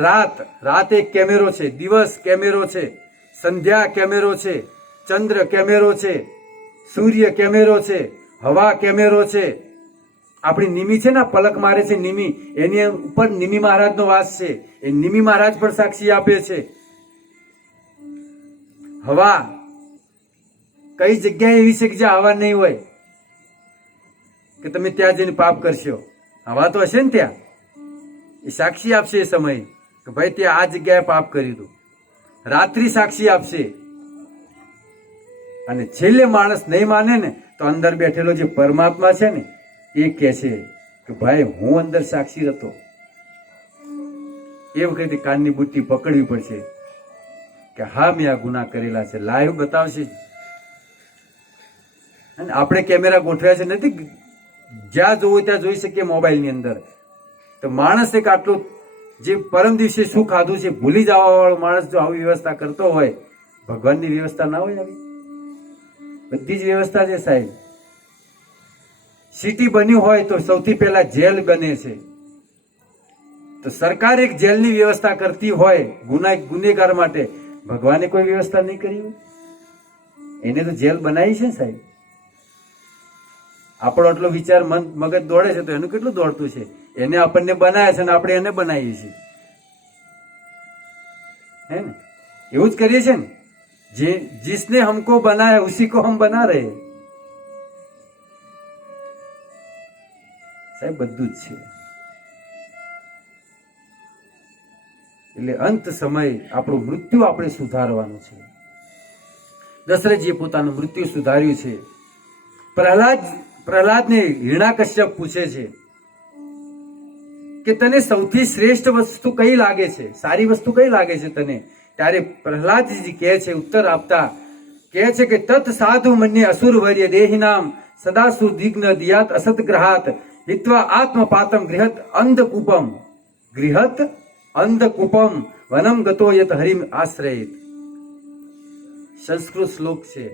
રાત એક કેમેરો છે, દિવસ કેમેરો છે, સંધ્યા કેમેરો છે, ચંદ્ર કેમેરો છે, સૂર્ય કેમેરો છે, હવા કેમેરો છે. આપણી નિમી છે ને, પલક મારે છે નિમી, એની ઉપર નિમી મહારાજનો વાસ છે. એ નિમી મહારાજ પણ સાક્ષી આપે છે. હવા કઈ જગ્યાએ એવી છે કે જ્યાં હવા નહીં હોય કે તમે ત્યાં જઈને પાપ કરશો? હવા તો હશે ને ત્યાં. એ સાક્ષી આપશે એ સમયે કે ભાઈ ત્યાં આ જગ્યાએ પાપ કર્યું હતું. રાત્રિ સાક્ષી આપશે. અને છેલ્લે માણસ નહીં માને ને તો અંદર બેઠેલો જે પરમાત્મા છે ને એ કહે છે કે ભાઈ હું અંદર સાક્ષી હતો. એ વખતે કાનની બુટ્ટી પકડવી પડશે કે હા મેં આ ગુના કરેલા છે. લાઈવ બતાવશે. અને આપણે કેમેરા ગોઠવ્યા છે નથી, જ્યાં જોવું ત્યાં જોઈ શકીએ મોબાઈલની અંદર. તો માણસ એક આટલું જે પરમ દિવસે શું ખાધું છે ભૂલી જવા વાળો માણસ જો આવી વ્યવસ્થા કરતો હોય, ભગવાનની વ્યવસ્થા ના હોય? આવી બધી જ વ્યવસ્થા છે સાહેબ. સિટી બન્યું હોય તો સૌથી પહેલા જેલ બને છે. તો સરકાર એક જેલની વ્યવસ્થા કરતી હોય ગુનેગાર માટે, ભગવાને કોઈ વ્યવસ્થા નહીં કરી હોય? એને તો જેલ બનાવી છે સાહેબ. આપણો આટલો વિચાર મગજ દોડે છે તો એનું કેટલું દોડતું છે? એને આપણને બનાવે છે અને આપણે એને બનાવીએ છીએ, હે ને? એવું જ કરીએ છીએ ને. जिसने हमको बनाया उसी को हम बना रहे. સાહેબ બધું જ છે. એટલે અંત સમય આપણું મૃત્યુ આપણે સુધારવાનું છે. દશરથજીએ પોતાનું મૃત્યુ સુધાર્યું છે. પ્રહલાદને હિરણ્યકશ્યપ પૂછે છે કે તને સૌથી શ્રેષ્ઠ વસ્તુ કઈ લાગે છે, સારી વસ્તુ કઈ લાગે છે તને? ત્યારે પ્રહલાદજી કહે છે, ઉત્તર આપતા કહે છે કે તત સાધુ મન્ય અસુરવર્ય દેહિનામ સદા સુદિગ્ન દિયાત અસતગ્રહાત હિત્વા આત્મપાતમ ગૃહત અંધકૂપમ વનમ ગતો યત હરિમ આશ્રયિત. સંસ્કૃત શ્લોક છે.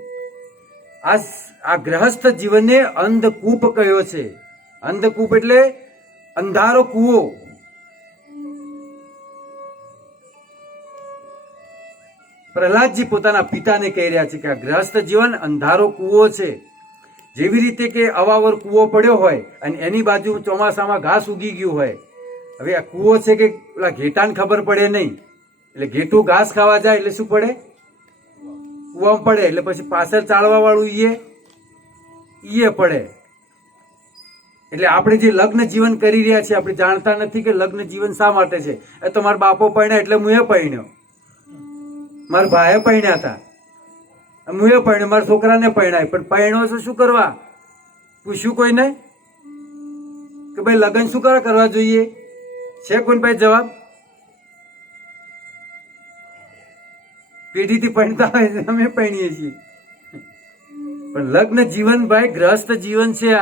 આ ગ્રહસ્થ જીવનને અંધકૂપ કહ્યો છે. અંધકૂપ એટલે અંધારો કૂવો. પ્રહલાદજી પોતાના પિતાને કહી રહ્યા છે કે આ ગ્રહસ્થ જીવન અંધારો કૂવો છે. જેવી રીતે કે અવાવર કૂવો પડ્યો હોય અને એની બાજુ ચોમાસામાં ઘાસ ઉગી ગયું હોય. હવે આ કૂવો છે કે પેલા ઘેટાને ખબર પડે નહીં, એટલે ઘેટું ઘાસ ખાવા જાય એટલે શું પડે? કૂવામાં પડે. એટલે પછી પાછળ ચાલવા વાળું ઈએ પડે. એટલે આપણે જે લગ્ન જીવન કરી રહ્યા છીએ આપણે જાણતા નથી કે લગ્ન જીવન શા માટે છે. એ તો મારા બાપો પરણ્યા એટલે હું એ પરણ્યો, મારા ભાઈએ પરણ્યા હતા, હું એ પરણ્યો, મારા છોકરાને પરણાય. પણ પરણ્યો છે શું કરવા? પૂછ્યું કોઈને કે ભાઈ લગ્ન શું કરવા જોઈએ? છે કોઈ પાસે જવાબ? પેઢીથી પરણતા હોય અમે પરણીએ છીએ. પણ લગ્ન જીવન ભાઈ ગ્રહસ્થ જીવન છે.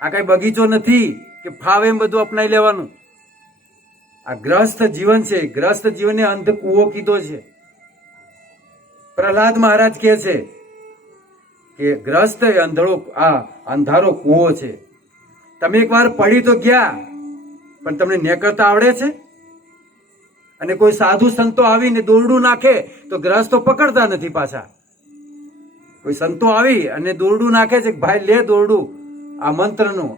આ કઈ બગીચો નથી કે ફાવે એમ બધું અપનાવી લેવાનું. આ ગ્રહસ્થ જીવન છે. ગ્રહસ્થ જીવનને અંધ કૂવો કીધો છે. પ્રહલાદ મહારાજ કહે છે કે ગ્રહસ્થ અંધારો કૂવો છે. તમે એકવાર પડી તો ગયા, પણ તમને નેકળતા આવડે છે? અને કોઈ સાધુ સંતો આવીને દોરડું નાખે તો ગ્રહસ્થો પકડતા નથી પાછા. કોઈ સંતો આવી અને દોરડું નાખે છે કે ભાઈ લે દોરડું, આ મંત્રનું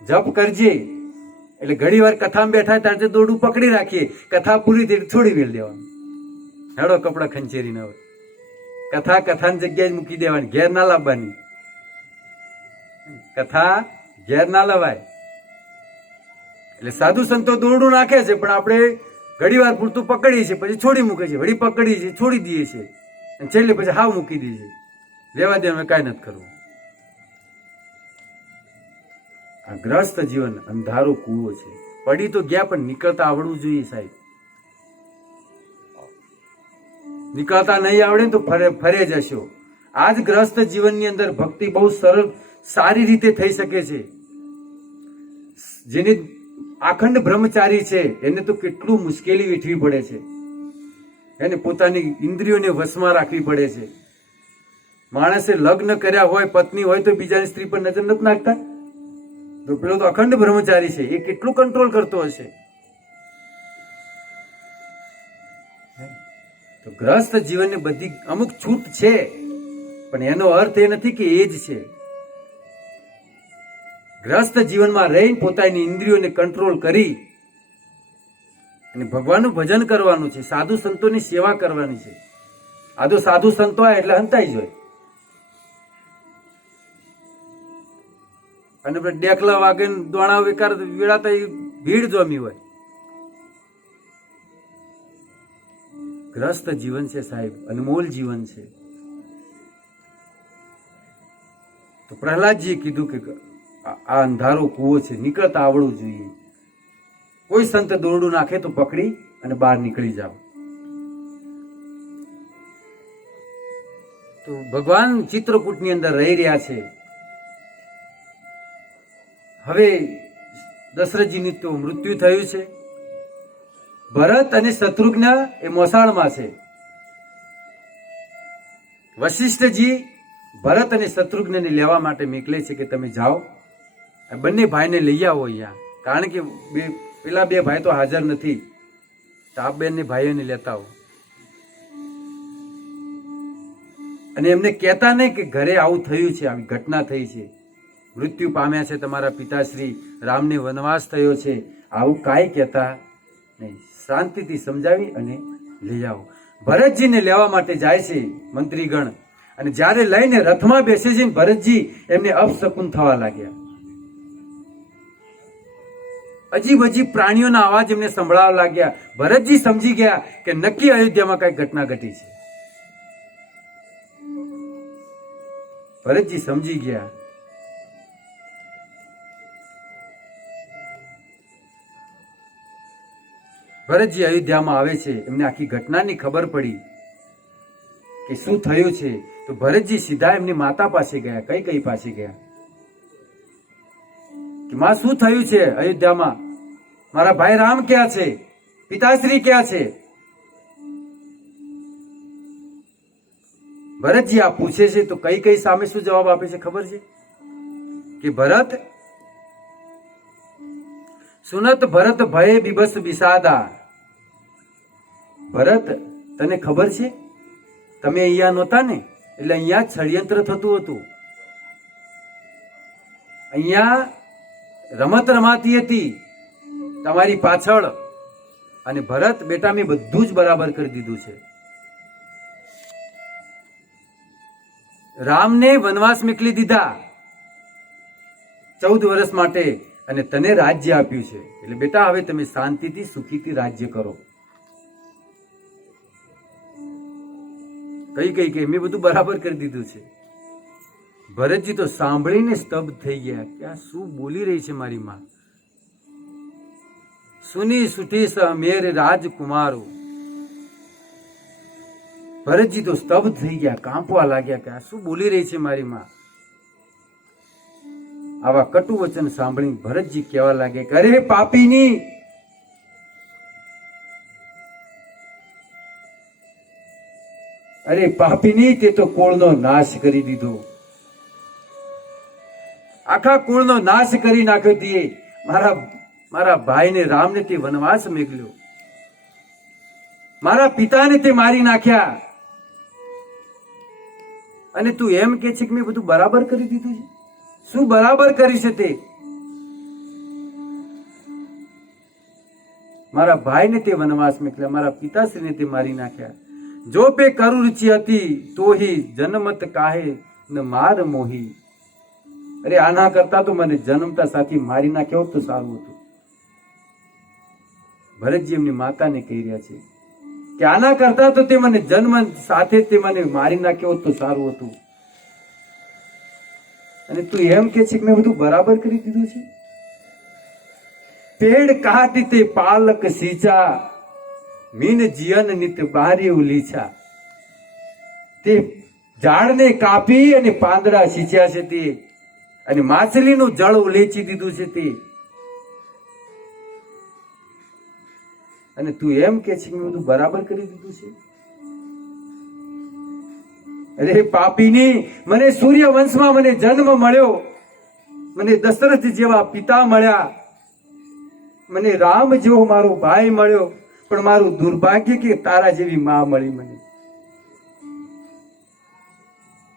જપ કરજે. એટલે ઘણી વાર કથામાં બેઠા ત્યારે દોરડું પકડી રાખીએ, કથા પૂરી થઈ છોડી મેળ દેવાનું. હેડો કપડા ખંચેરી ના હોય. કથાની જગ્યાએ મૂકી દેવાની, ઘેર ના લાવવાની. કથા ઘેર ના લવાય. એટલે સાધુ સંતો દોરડું નાખે છે પણ આપણે ઘણી વાર પૂરતું પકડીએ છીએ, પછી છોડી મૂકે છે, વળી પકડીએ છીએ, છોડી દઈએ છીએ, અને છેલ્લે પછી હાવ મૂકી દઈએ છીએ. લેવા દે, અમે કાંઈ નથી કરવું. આ ગ્રસ્ત જીવન અંધારો કૂવો છે. પડી તો ગયા પણ નીકળતા આવડવું જોઈએ સાહેબ. નીકળતા નહીં આવડે તો ફરે જશો. આ જ ગ્રસ્ત જીવનની અંદર ભક્તિ બહુ સરળ સારી રીતે થઈ શકે છે. જેને આખંડ બ્રહ્મચારી છે એને તો કેટલું મુશ્કેલી વેઠવી પડે છે. એને પોતાની ઇન્દ્રિયોને વશમાં રાખવી પડે છે. માણસે લગ્ન કર્યા હોય, પત્ની હોય તો બીજાની સ્ત્રી પર નજર નથી નાખતા. તો પેલો તો અખંડ બ્રહ્મચારી છે, એ કેટલું કંટ્રોલ કરતો હશે. તો ગ્રસ્ત જીવનને બધી અમુક છૂટ છે, પણ એનો અર્થ એ નથી કે એ જ છે. ગ્રસ્ત જીવનમાં રહીને પોતાની ઇન્દ્રિયોને કંટ્રોલ કરી અને ભગવાનનું ભજન કરવાનું છે, સાધુ સંતોની સેવા કરવાની છે. આ તો સાધુ સંતો આવે એટલે હંતાઈ જાય અને ડેકલા વાગે દોણા વિકાર વેળાતા ભીડ જમી હોય. ગ્રસ્ત જીવન છે સાહેબ, અનમોલ જીવન છે. તો પ્રહલાદજીએ કીધું કે આ અંધારો કૂવો છે, નીકળતા આવડવું જોઈએ. કોઈ સંત દોરડું નાખે તો પકડી અને બહાર નીકળી જાઓ. તો ભગવાન ચિત્રકૂટની અંદર રહી રહ્યા છે. હવે દશરથજીનું તો મૃત્યુ થયું છે. ભરત અને શત્રુઘ્ન એ મોસાળમાં છે. વશિષ્ઠજી ભરત અને શત્રુઘ્નને લેવા માટે મોકલે છે કે તમે જાઓ આ બંને ભાઈને લઈ આવો અહીંયા, કારણ કે પેલા બે ભાઈ તો હાજર નથી, તો આ બંને ભાઈઓને લેતા આવો. અને એમને કહેતા નહીં કે ઘરે આવું થયું છે, આવી ઘટના થઈ છે, મૃત્યુ પામ્યા છે તમારા પિતાશ્રી, રામને વનવાસ થયો છે, આવું કાંઈ કહેતા નહીં. શાંતિથી સમજાવી અને લઈ આવો. ભરતજીને લેવા માટે જાય છે મંત્રીગણ, અને જ્યારે લઈને રથમાં બેસે છે ને ભરતજી, એમને અપશકુન થવા લાગ્યા. અજીબ અજીબ પ્રાણીઓના અવાજ એમને સંભળાવા લાગ્યા. ભરતજી સમજી ગયા કે નક્કી અયોધ્યામાં કઈ ઘટના ઘટી છે. ભરતજી સમજી ગયા. ભરતજી અયોધ્યામાં આવે છે, એમને આખી ઘટનાની ખબર પડી કે શું થયું છે. તો ભરતજી સીધા એમની માતા પાસે ગયા. કઈ પાસે ગયા કે માં શું થયું છે અયોધ્યામાં, મારા ભાઈ રામ ક્યાં છે, પિતાશ્રી ક્યાં છે? ભરતજી આ પૂછે છે તો કઈ સામે શું જવાબ આપે છે ખબર છે કે ભરત સુનત ભરત ભયે બીભત્સ બિસાદા. ભરત તને ખબર છે તમે અહીંયા નહોતા ને, એટલે અહીંયા ષડયંત્ર થતું હતું, અહીંયા રમત રમાતી હતી તમારી પાછળ, અને ભરત બેટા મેં બધું જ બરાબર કરી દીધું છે. રામને વનવાસ મોકલી દીધા 14 વર્ષ માટે, અને તને રાજ્ય આપ્યું છે, એટલે બેટા હવે તમે શાંતિથી સુખીથી રાજ્ય કરો. કઈ મેં બધું બરાબર કરી દીધું છે. ભરતજી તો સાંભળીને સ્તબ્ધ થઈ ગયા કે આ શું બોલી રહી છે મારી માં. સુની સુઠી સ મેર રાજકુમારો. ભરતજી તો સ્તબ્ધ થઈ ગયા, કાંપવા લાગ્યા કે આ શું બોલી રહી છે મારી માં. આવા કટુ વચન સાંભળી ભરતજી કહેવા લાગે કે અરે પાપીની, અરે પાપીની, તે તો કુળનો નાશ કરી દીધો, આખા કુળનો નાશ કરી નાખ્યો. તે મારા ભાઈને રામને તે વનવાસ મોકલ્યો, મારા પિતાને તે મારી નાખ્યા, અને તું એમ કે છે કે મેં બધું બરાબર કરી દીધું છે? શું બરાબર કરી છે તે? મારા ભાઈને તે વનવાસ મોકલ્યા, મારા પિતાશ્રીને તે મારી નાખ્યા. જો પે કરુ રુચિ હતી તોહી જન્મત કાહે ન માર મોહી. અરે આના કરતા તો મને જન્મતા સાથી મારી નાખ્યો તો સારું હતું. ભરતજી એમની માતાને કહી રહ્યા છે કે આના કરતા તો તે મને જન્મ સાથે તે મને મારી નાખ્યો તો સારું હતું, અને તું એમ કે છે કે મેં બધું બરાબર કરી દીધું છે? પેડ કાટી તે પાલક સીંચા, મીન જીયન નિત બારી ઉલીછા. તે ઝાડને કાપી અને પાંદડા સીંચ્યા છે તે, અને માછલીનું જળ ઉલેચી દીધું છે તે, અને તું એમ કે છે કે મેં બધું બરાબર કરી દીધું છે? અરે પાપીની, મને સૂર્ય વંશમાં મને જન્મ મળ્યો, મને દશરથ જેવા પિતા મળ્યા, મને રામ જેવો મારો ભાઈ મળ્યો, પણ મારું દુર્ભાગ્ય કે તારા જેવી માં મળી મને.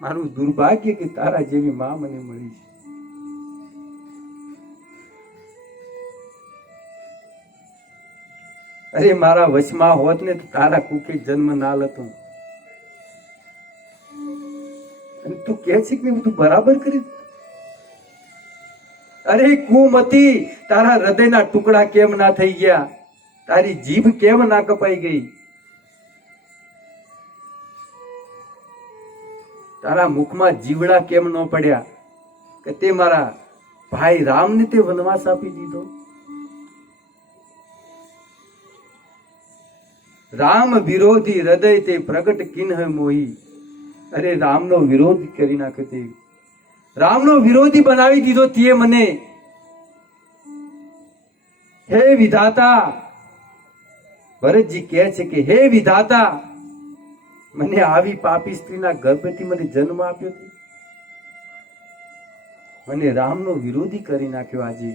મારું દુર્ભાગ્ય કે તારા જેવી માં મને મળી છે. અરે મારા વશમાં હોત ને તો તારા કુખે જન્મ ના લેતો. અને તું કહે છે કે મેં બધું બરાબર કરી? અરે કુમતી, તારા હૃદયના ટુકડા કેમ ના થઈ ગયા? તારી જીભ કેમ ના કપાઈ ગઈ? તારા મુખમાં જીવડા કેમ ન પડ્યા કે તે મારા ભાઈ રામને તે વનવાસ આપી દીધો? રામ વિરોધી હૃદય તે પ્રગટ કિન્હ મોહી. અરે રામનો વિરોધ કરી નાખ્યો, તે રામનો વિરોધી બનાવી દીધો તે મને. હે વિધાતા, ભરતજી કહે છે કે હે વિધાતા, મને આવી પાપી સ્ત્રીના ગર્ભથી મને જન્મ આપ્યો છે, મને રામનો વિરોધી કરી નાખ્યો, આજે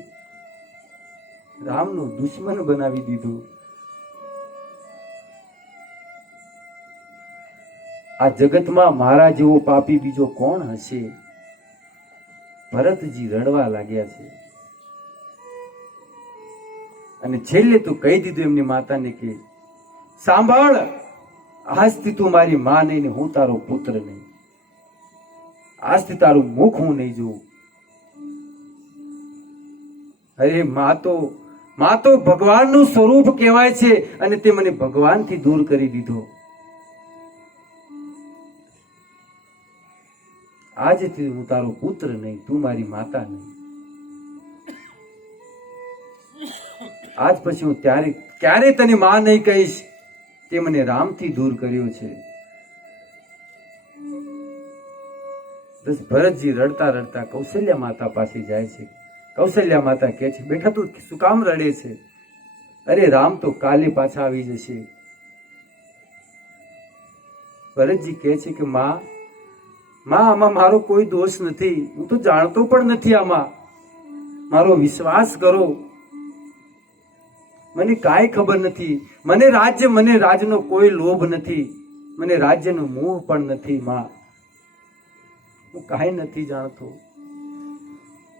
રામનો દુશ્મન બનાવી દીધો. આ જગતમાં મારા જેવો પાપી બીજો કોણ હશે? ભરતજી રડવા લાગ્યા છે. અને છેલ્લે તો કહી દીધું એમની માતાને કે સાંભળ, આજથી તું મારી માં નહીં ને હું તારો પુત્ર નહીં. આજથી તારું મુખ હું નહીં જોઉં. અરે માં તો ભગવાનનું સ્વરૂપ કહેવાય છે, અને તે મને ભગવાનથી દૂર કરી દીધો. આજથી હું તારો પુત્ર નહીં, તું મારી માતા નહીં. આજ પછી હું ક્યારે તને માં નહીં કહીશ. તે મને રામથી દૂર કર્યો છે. બસ ભરતજી રડતા રડતા કૌશલ્યા માતા પાસે જાય છે. કૌશલ્યા માતા કહે છે, બેટા તું શું કામ રડે છે? અરે રામ તો કાલે પાછા આવી જશે. ભરતજી કહે છે કે માં આમાં મારો કોઈ દોષ નથી. હું તો જાણતો પણ નથી આમાં. મારો વિશ્વાસ કરો. મને કાંઈ ખબર નથી. મને રાજનો કોઈ લોભ નથી. મને રાજ્યનો મોહ પણ નથી. માં, હું કાંઈ નથી જાણતો.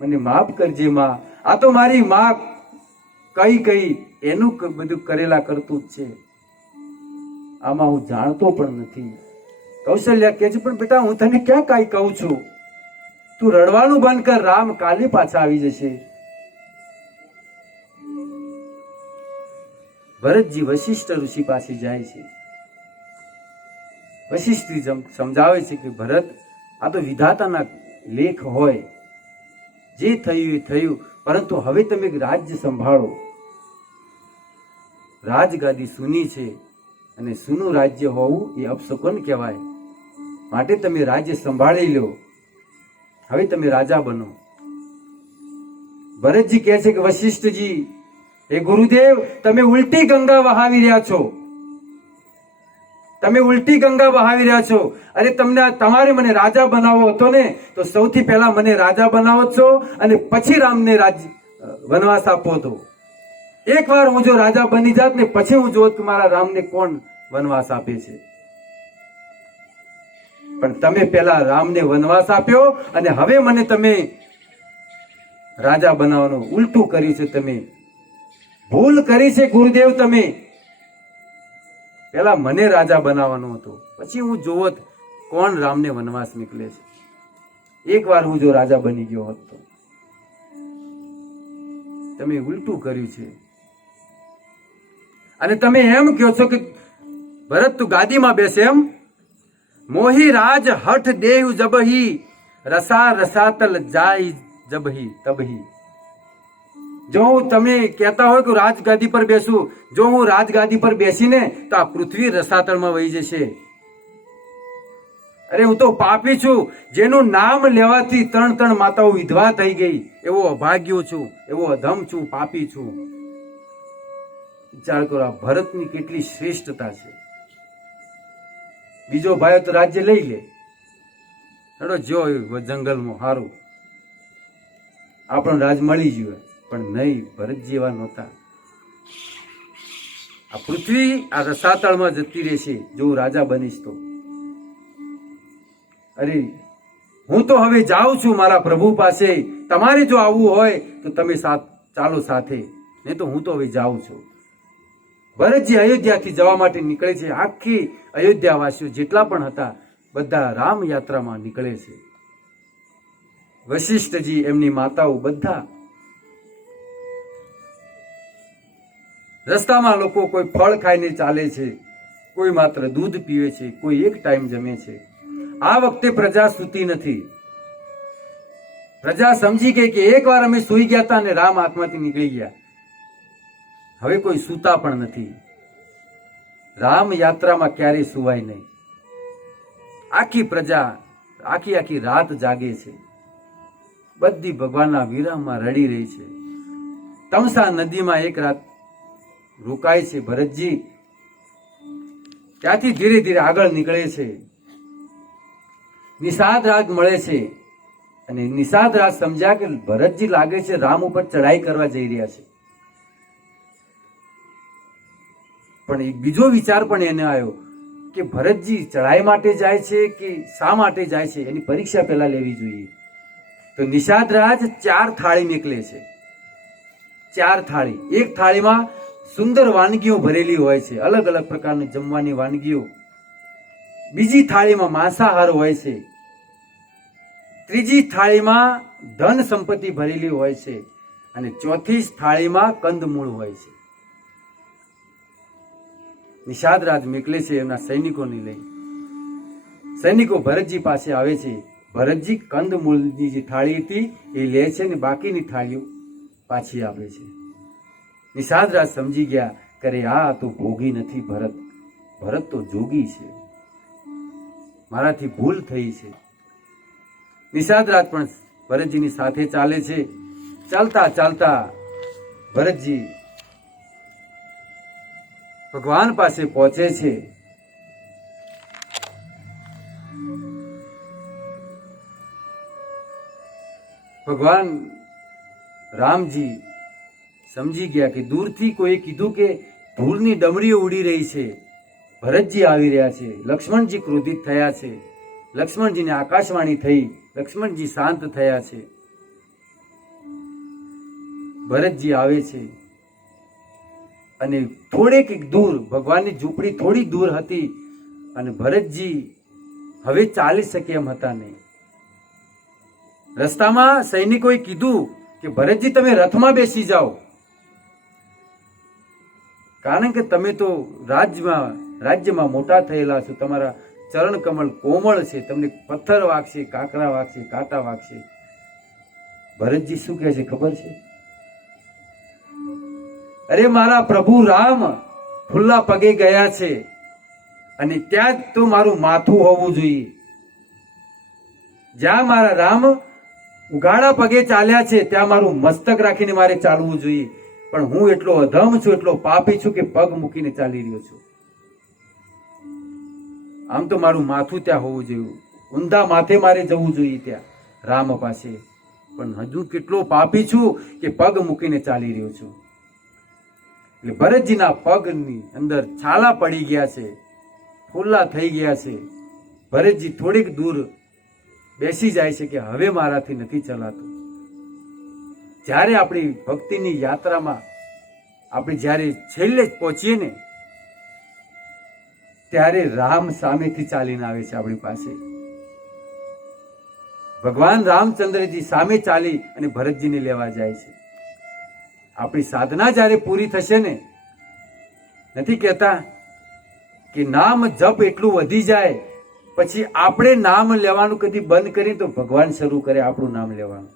મને માફ કરજે માં. આ તો મારી માં કઈ એનું બધું કરેલા કરતું જ છે. આમાં હું જાણતો પણ નથી. કૌશલ્યા કહે છે, પણ બેટા હું તને ક્યાં કાંઈ કહું છું? તું રડવાનું બંધ કર. રામ કાલે પાછા આવી જશે. ભરતજી વશિષ્ઠ ઋષિ પાસે જાય છે. વશિષ્ઠજી સમજાવે છે કે ભરત, આ તો વિધાતાના લેખ હોય. જે થયું એ થયું, પરંતુ હવે તમે રાજ્ય સંભાળો. રાજગાદી સૂની છે, અને સૂનું રાજ્ય હોવું એ અપશકુન કહેવાય. માટે તમે રાજ્ય સંભાળી લો. હવે તમે રાજા બનો. ભરતજી કહે છે કે વશિષ્ઠજી, એ ગુરુદેવ, તમે ઉલટી ગંગા વહાવી રહ્યા છો. તમે ઉલટી ગંગા વહાવી રહ્યા છો. અરે તમારે મને રાજા બનાવવો હતો ને, તો સૌથી પહેલા મને રાજા બનાવો છો, અને પછી રામને વનવાસ આપવો હતો. એકવાર હું જો રાજા બની જાત ને પછી હું જોત કે મારા રામને કોણ વનવાસ આપે છે. પણ તમે પહેલા રામને વનવાસ આપ્યો, અને હવે મને તમે રાજા બનાવવાનું ઉલટું કર્યું છે. તમે ભૂલ કરી છે ગુરુદેવ. તમે પેલા મને રાજા બનાવવાનો હતો, પછી હું જોવત કોણ રામને વનવાસ નીકળે છે. એકવાર હું જો રાજા બની ગયો હોત તો. તમે ઉલટું કર્યું છે. અને તમે એમ કહો છો કે ભરત તું ગાદીમાં બેસે એમ. મોહી રાજ હઠ દેવ જબહી, રસાતલ જાય જબહી તબહી. જો હું તમે કહેતા હોય કે રાજગાદી પર બેસું, જો હું રાજગાદી પર બેસીને તો આ પૃથ્વી રસાતળમાં વહી જશે. અરે હું તો પાપી છું, જેનું નામ લેવાથી ત્રણ માતાઓ વિધવા થઈ ગઈ. એવો અભાગ્યો છું, એવો અધમ છું, પાપી છું. વિચાર કરો, આ ભરતની કેટલી શ્રેષ્ઠતા છે. બીજો ભાઈ તો રાજ્ય લઈ લે, હેડો જો જંગલમાં હારું આપણને રાજ મળી ગયું. પણ નહીં, ભરતજી એવા નહોતા. આ પૃથ્વી આ રસાતળમાં જતી રહેશે જો હું રાજા બનીશ તો. અરે હું તો હવે જાઉં છું મારા પ્રભુ પાસે. તમારે જો આવવું હોય તો તમે ચાલો સાથે, નહીં તો હું તો હવે જાઉં છું. ભરતજી અયોધ્યાથી જવા માટે નીકળે છે. આખી અયોધ્યાવાસીઓ જેટલા પણ હતા બધા રામ યાત્રામાં નીકળે છે. વશિષ્ઠજી, એમની માતાઓ બધા. રસ્તામાં લોકો કોઈ ફળ ખાઈને ચાલે છે, કોઈ માત્ર દૂધ પીવે છે, કોઈ એક ટાઈમ જમે છે. આ વખતે પ્રજા સૂતી નથી. પ્રજા સમજી ગઈ કે એકવાર અમે સૂઈ ગયા હતા અને રામ હાથમાંથી નીકળી ગયા. હવે કોઈ સૂતા પણ નથી. રામ યાત્રામાં ક્યારેય સુવાય નહીં. આખી પ્રજા આખી રાત જાગે છે. બધી ભગવાનના વિરહમાં રડી રહી છે. તમસા નદીમાં એક રાત રોકાય છે ભરતજી. ત્યાંથી ધીરે ધીરે આગળ નીકળે છે. નિષાદ રાજ મળે છે અને નિષાદ રાજ સમજ્યા કે ભરતજી લાગે છે રામ ઉપર ચડાઈ કરવા જઈ રહ્યા છે. પણ એક બીજો વિચાર પણ એને આવ્યો કે ભરતજી ચડાઈ માટે જાય છે કે શા માટે જાય છે, એની પરીક્ષા પહેલા લેવી જોઈએ. તો નિષાદ રાજ 4 થાળી મોકલે છે. 4 થાળી. એક થાળીમાં સુંદર વાનગીઓ ભરેલી હોય છે, અલગ અલગ પ્રકારની જમવાની વાનગીઓ. બીજી થાળીમાં માંસાહાર હોય છે. ત્રીજી થાળીમાં ધન સંપત્તિ ભરેલી હોય છે અને ચોથી થાળીમાં કંદમૂળ હોય છે. નિષાદ રાજ મોકલે છે એમના સૈનિકોને લઈ. સૈનિકો ભરતજી પાસે આવે છે. ભરતજી કંદમૂળની જે થાળી હતી એ લે છે ને બાકીની થાળીઓ પાછી આપે છે. નિષાદ રાજ સમજી ગયા કરે આ તો ભોગી નથી ભરત, ભરત તો જોગી છે, મારાથી ભૂલ થઈ છે. નિષાદ રાજ પણ ભરતજીની સાથે ચાલે છે. ચાલતા ચાલતા ભરતજી ભગવાન પાસે પહોંચે છે. ભગવાન રામજી સમજી ગયા કે દૂરથી કોઈ કીધું કે ધૂળની ડમરીઓ ઉડી રહી છે, ભરતજી આવી રહ્યા છે. લક્ષ્મણજી ક્રોધિત થયા છે. લક્ષ્મણજીને આકાશવાણી થઈ. લક્ષ્મણજી શાંત થયા છે. ભરતજી આવે છે અને થોડેક દૂર ભગવાનની ઝૂંપડી થોડી દૂર હતી અને ભરતજી હવે ચાલી શકે એમ હતા નહીં. રસ્તામાં સૈનિકોએ કીધું કે ભરતજી તમે રથમાં બેસી જાઓ, કારણ કે તમે તો રાજ્યમાં મોટા થયેલા છો, તમારા ચરણ કમળ કોમળ છે, તમને પથ્થર વાગશે, કાંકરા વાગશે, કાંટા વાગશે. ભરતજી શું કહે છે ખબર છે? અરે મારા પ્રભુ રામ ખુલ્લા પગે ગયા છે અને ત્યાં જ તો મારું માથું હોવું જોઈએ. જ્યાં મારા રામ ઉઘાડા પગે ચાલ્યા છે ત્યાં મારું મસ્તક રાખીને મારે ચાલવું જોઈએ. પણ હું એટલો અધમ છું, એટલો પાપી છું કે પગ મૂકીને ચાલી રહ્યો છું. આમ તો મારું માથું ત્યાં હોવું જોઈએ, ઊંધા માથે મારે જવું જોઈએ ત્યાં રામ પાસે. પણ હજુ કેટલો પાપી છું કે પગ મૂકીને ચાલી રહ્યો છું. એટલે ભરતજીના પગની અંદર છાલા પડી ગયા છે, ફૂલ્લા થઈ ગયા છે. ભરતજી થોડીક દૂર બેસી જાય છે કે હવે મારાથી નથી ચલાતું. જ્યારે આપણી ભક્તિની યાત્રામાં આપણે જ્યારે છેલ્લે જ પહોંચીએ ને ત્યારે રામ સામેથી ચાલીને આવે છે આપણી પાસે. ભગવાન રામચંદ્રજી સામે ચાલી અને ભરતજીને લેવા જાય છે. આપણી સાધના જ્યારે પૂરી થશે ને, નથી કહેતા કે નામ જપ એટલું વધી જાય પછી આપણે નામ લેવાનું કદી બંધ કરીએ તો ભગવાન શરૂ કરે આપણું નામ લેવાનું.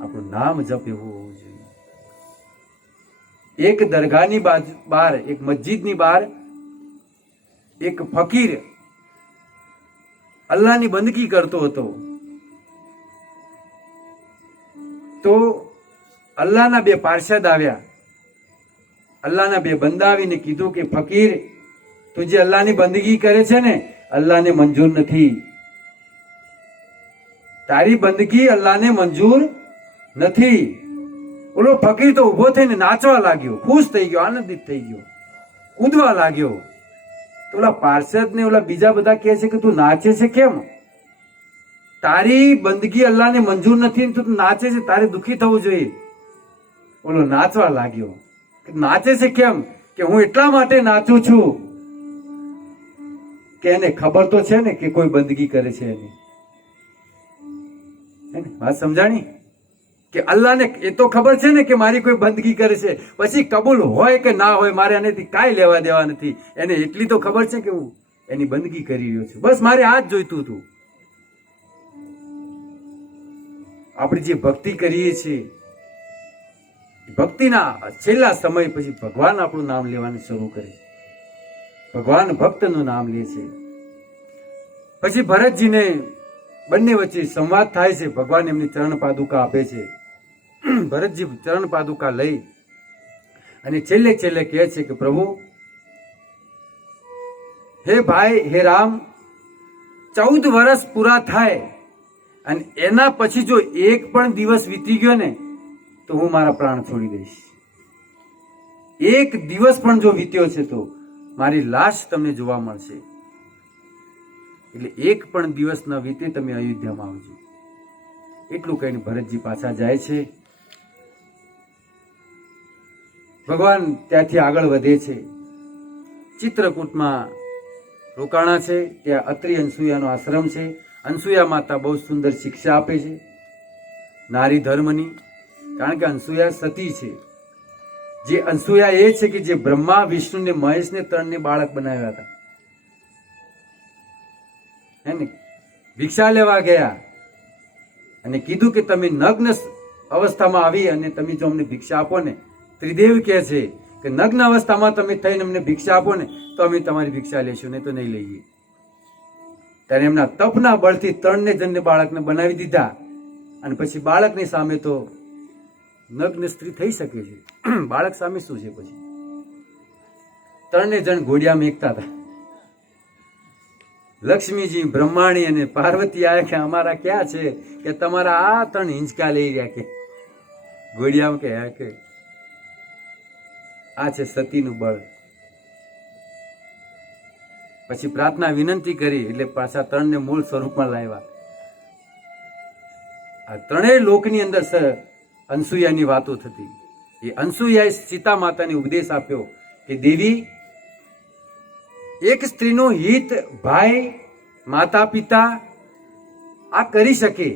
આપણું નામ જપ એવું હોવું જોઈએ. એક દરગાહની બહાર, એક મસ્જિદની બહાર એક ફકીર અલ્લાહની બંદગી કરતો હતો. તો અલ્લાહના 2 પાર્ષદ આવ્યા. અલ્લાહના 2 બંદા આવીને કીધું કે ફકીર, તું જે અલ્લાહની બંદગી કરે છે ને, અલ્લાહને મંજૂર નથી. તારી બંદગી અલ્લાહને મંજૂર નથી. ઓલો ફકીર તો ઉભો થઈને નાચવા લાગ્યો, ખુશ થઈ ગયો, આનંદિત થઈ ગયો, કૂદવા લાગ્યો. તો ઓલા પાર્ષદ ને ઓલા બીજા બધા કહે છે કે તું નાચે છે કેમ? તારી બંદગી અલ્લાહને મંજૂર નથી, તું નાચે છે, તારે દુઃખી થવું જોઈએ. ઓલો નાચવા લાગ્યો. નાચે છે કેમ? કે હું એટલા માટે નાચું છું કે એને ખબર તો છે ને કે કોઈ બંદગી કરે છે એની. વાત સમજાણી? કે અલ્લાહને એ તો ખબર છે ને કે મારી કોઈ બંદગી કરે છે, પછી કબૂલ હોય કે ના હોય મારે એનેથી કાંઈ લેવા દેવા નથી. એને એટલી તો ખબર છે કે હું એની બંદગી કરી રહ્યો છું, બસ મારે આ જ જોઈતું હતું. આપણે જે ભક્તિ કરીએ છીએ, ભક્તિના છેલ્લા સમય પછી ભગવાન આપણું નામ લેવાનું શરૂ કરે. ભગવાન ભક્તનું નામ લે છે. પછી ભરતજીને બંને વચ્ચે સંવાદ થાય છે. ભગવાન એમની ચરણ પાદુકા આપે છે. ભરતજી ચરણ પાદુકા લઈ અને છેલ્લે છેલ્લે કહે છે કે પ્રભુ, હે ભાઈ, હે રામ, 14 વર્ષ પૂરા થાય અને એના પછી જો એક પણ દિવસ વીતી ગયો ને તો હું મારા પ્રાણ છોડી દઈશ. એક દિવસ પણ જો વીત્યો છે તો મારી લાશ તમને જોવા મળશે. એટલે એક પણ દિવસ ન વીતે તમે અયોધ્યામાં આવજો. એટલું કહીને ભરતજી પાછા જાય છે. ભગવાન ત્યાંથી આગળ વધે છે. ચિત્રકૂટમાં રોકાણા છે. ત્યાં અત્રિ અનસુયાનો આશ્રમ છે. અનસુયા માતા બહુ સુંદર શિક્ષા આપે છે નારી ધર્મની. કારણ કે અનસુયા સતી છે. જે અનસુયા એ છે કે જે બ્રહ્મા, વિષ્ણુ ને મહેશ ને 3 ને બાળક બનાવ્યા હતા. હે ને, ભિક્ષા લેવા ગયા અને કીધું કે તમે નગ્ન અવસ્થામાં આવી અને તમે જો અમને ભિક્ષા આપો ને, ત્રિદેવ કહે છે કે નગ્ન અવસ્થામાં તમે થઈને અમને ભિક્ષા આપો ને તો અમે તમારી ભિક્ષા લેશું, નહીં તો નહીં લઈએ. ત્યારે એમના તપના બળથી 3 જણને બાળકને બનાવી દીધા. અને પછી બાળકની સામે તો નગ્ન સ્ત્રી થઈ શકે છે, બાળક સામે શું છે? પછી 3 જણ ઘોડિયા મેકતા હતા. લક્ષ્મીજી, બ્રહ્માણી અને પાર્વતી આવ્યા કે અમારા ક્યાં છે કે તમારા આ 3 હિંચકા લઈ રહ્યા કે ઘોડિયા કે આ છે સતીનું બળ. પછી પ્રાર્થના વિનંતી કરી એટલે પાછા 3 ને મૂળ સ્વરૂપમાં લાવ્યા. આ 3 લોકની અંદર અનસુયાની વાતો થતી. એ અનસુયાએ સીતા માતાને ઉપદેશ આપ્યો કે દેવી, એક સ્ત્રીનું હિત ભાઈ, માતા, પિતા આ કરી શકે,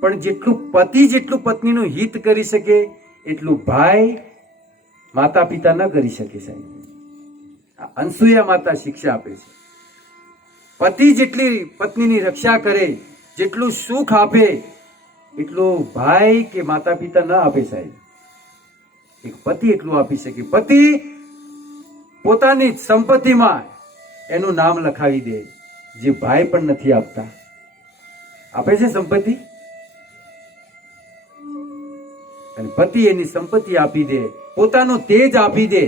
પણ જેટલું પતિ જેટલું પત્નીનું હિત કરી શકે એટલું ભાઈ, માતા, પિતા ન કરી શકે. સાહેબ, અનસુયા માતા શિક્ષા આપે છે. પતિ જેટલી પત્નીની રક્ષા કરે, જેટલું સુખ આપે એટલું ભાઈ કે માતા પિતા ન આપે. સાહેબ, એક પતિ એટલું આપી શકે. પતિ પોતાની સંપત્તિમાં એનું નામ લખાવી દે, જે ભાઈ પણ નથી આપતા. આપે છે સંપત્તિ, અને પતિ એની સંપત્તિ આપી દે, પોતાનું તેજ આપી દે.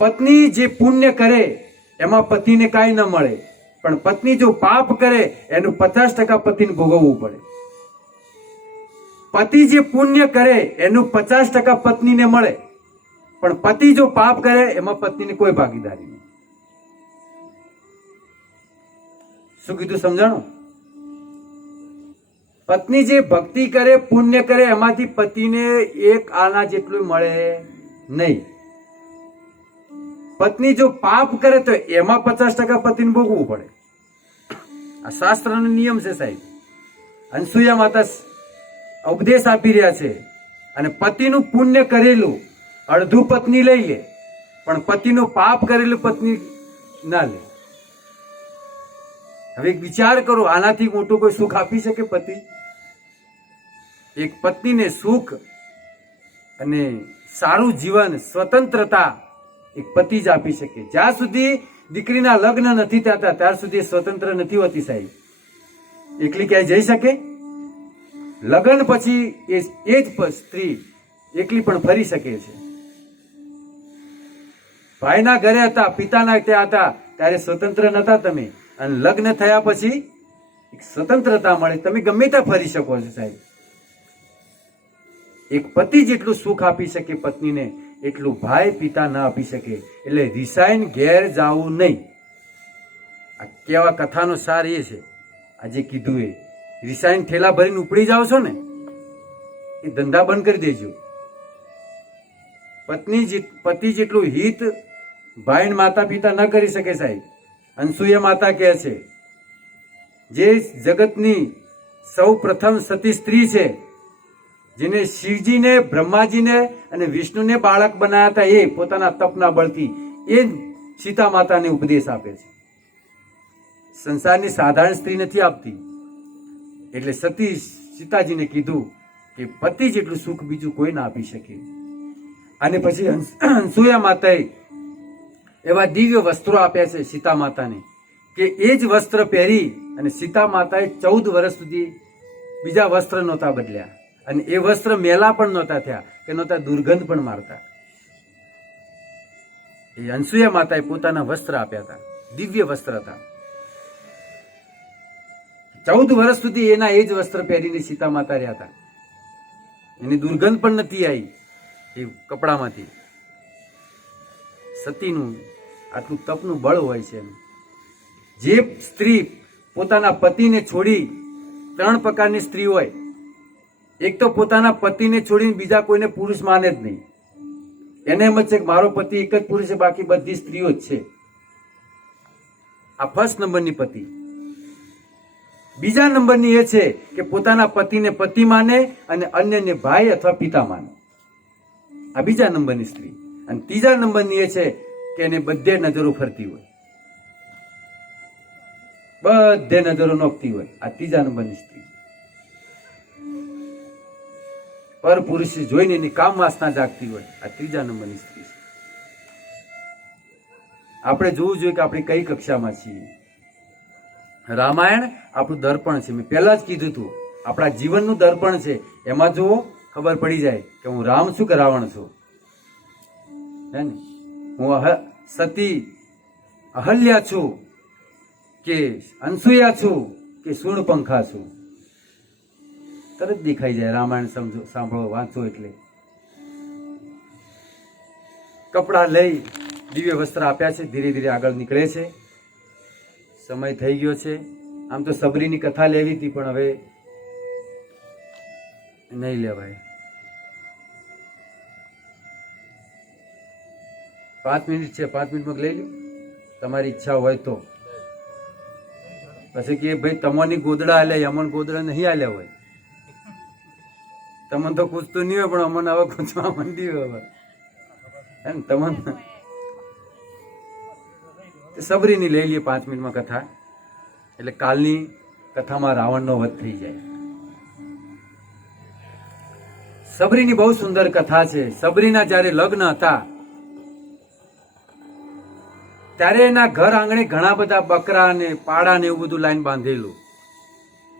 પત્ની જે પુણ્ય કરે એમાં પતિને કાંઈ ન મળે, પણ પત્ની જો પાપ કરે એનું 50% પતિને ભોગવવું પડે. પતિ જે પુણ્ય કરે એનું 50% પત્નીને મળે, પણ પતિ જો પાપ કરે એમાં પત્નીને કોઈ ભાગીદારી નહીં. શું કીધું સમજાણું? પત્ની જે ભક્તિ કરે, પુણ્ય કરે એમાંથી પતિને 1 આના જેટલું મળે નહીં. પત્ની જો પાપ કરે તો એમાં 50% પતિને ભોગવવું પડે. આ શાસ્ત્રનો નિયમ છે. સાહેબ, અનસુયા માતા ઉપદેશ આપી રહ્યા છે. અને પતિનું પુણ્ય કરેલું અડધું પત્ની લઈ લે, પણ પતિનું પાપ કરેલું પત્ની ના લે. હવે એક વિચાર કરો, આનાથી મોટું કોઈ સુખ આપી શકે પતિ? એક પત્નીને સુખ અને સારું જીવન, સ્વતંત્રતા એક પતિ જ આપી શકે. જ્યાં સુધી દીકરીના લગ્ન નથી થતા ત્યાર સુધી સ્વતંત્ર નથી હોતી. સાહેબ, એકલી ક્યાંય જઈ શકે? લગ્ન પછી એ જ સ્ત્રી એકલી પણ ફરી શકે છે. ભાઈના ઘરે હતા, પિતાના ત્યાં હતા ત્યારે સ્વતંત્ર નતા તમે, અને લગ્ન થયા પછી એક સ્વતંત્રતા મળે, તમે ગમે ત્યાં ફરી શકો છો. સાહેબ, એક પતિ જેટલું સુખ આપી શકે પત્નીને એટલું ભાઈ, પિતા ન આપી શકે. એટલે રિસાઈન ઘેર જાવું નહીં. આ કેવા કથાનો સાર એ છે, આજે કીધું એ. રિસાઈન થેલા ભરીને ઉપડી જાઓ છો ને, એ ધંધા બંધ કરી દેજો. પતિ જેટલું હિત ભાઈ, માતા, પિતા ન કરી શકે. સાહેબ, અનસુયા માતા કહે છે, જે જગતની સૌ પ્રથમ સતી સ્ત્રી છે, જેને શિવજીને, બ્રહ્માજીને અને વિષ્ણુને બાળક બનાવ્યા હતા, એ પોતાના તપના બળથી એ સીતા માતાને ઉપદેશ આપે છે. સંસારની સાધારણ સ્ત્રી નથી આપતી. એટલે સતી સીતાજીને કીધું કે પતિ જેટલું સુખ બીજું કોઈ ના આપી શકે. અને પછી અનસુયા માતાએ એવા દિવ્ય વસ્ત્રો આપ્યા છે સીતા માતાને કે એ જ વસ્ત્ર પહેરી અને સીતા માતાએ 14 વર્ષ સુધી બીજા વસ્ત્ર નહોતા બદલ્યા, અને એ વસ્ત્ર મેલા પણ નહોતા થયા કે નહોતા દુર્ગંધ પણ મારતા. એ અનસુયા માતાએ પોતાના વસ્ત્ર આપ્યા હતા, દિવ્ય વસ્ત્ર હતા. 14 વર્ષ સુધી એના એ જ વસ્ત્ર પહેરીને સીતા માતા રહ્યા હતા. એની દુર્ગંધ પણ નથી આવી એ કપડામાંથી. સતીનું આટલું તપનું બળ હોય છે. જે સ્ત્રી પોતાના પતિને છોડી, 3 પ્રકારની સ્ત્રી હોય. એક તો પોતાના પતિને છોડીને બીજા કોઈને પુરુષ માને જ નહીં. એને એમ જ છે કે મારો પતિ એક જ પુરુષ છે, બાકી બધી સ્ત્રીઓ જ છે. આ ફર્સ્ટ નંબરની પતિ. બીજા નંબરની એ છે કે પોતાના પતિને પતિ માને અને અન્યને ભાઈ અથવા પિતા માને. આ બીજા નંબરની સ્ત્રી. અને ત્રીજા નંબરની એ છે કે એને બધે નજરો ફરતી હોય, બધે નજરો નોખતી હોય. આ ત્રીજા નંબરની સ્ત્રી. પર પુરુષ જોઈને એની કામ વાસના જાગતી હોય. આ ત્રીજા નંબરની સ્ત્રી છે. આપણે જોવું જોઈએ કે આપણે કઈ કક્ષામાં છીએ. રામાયણ આપણું દર્પણ છે. મેં પહેલા જ કીધું હતું, આપણા જીવનનું દર્પણ છે. એમાં જો ખબર પડી જાય કે હું રામ છું કે રાવણ છું, હે ને, હું સતી અહલ્યા છું કે અનસુયા છું કે શૂર્ણપંખા છું, તરત દેખાઈ જાય. રામાયણ સમજો, સાંભળો, વાંચો. એટલે કપડા લઈ દિવ્ય વસ્ત્ર આપ્યા છે. ધીરે ધીરે આગળ નીકળે છે. સમય થઈ ગયો છે. આમ તો સબરીની કથા લેવી હતી, પણ હવે નહીં લેવાય. 5 મિનિટ છે, 5 મિનિટમાં લઈ લો તમારી ઈચ્છા હોય તો. પછી કે ભાઈ તમોની ગોદડા હાલ્યા, અમન ગોદડા નહીં હાલ્યા હોય. તમને તો પૂછતું નહીં હોય, પણ અમને હવે પૂછવા માંડી હોય. હે ને, તમને સબરીની લઈ લઈએ 5 મિનિટમાં કથા. એટલે કાલની કથામાં રાવણનો વધ થઈ જાય. સબરીની બહુ સુંદર કથા છે. સબરીના જયારે લગ્ન હતા ત્યારે એના ઘર આંગણે ઘણા બધા બકરા ને પાડા ને એવું બધું લાઈન બાંધેલું.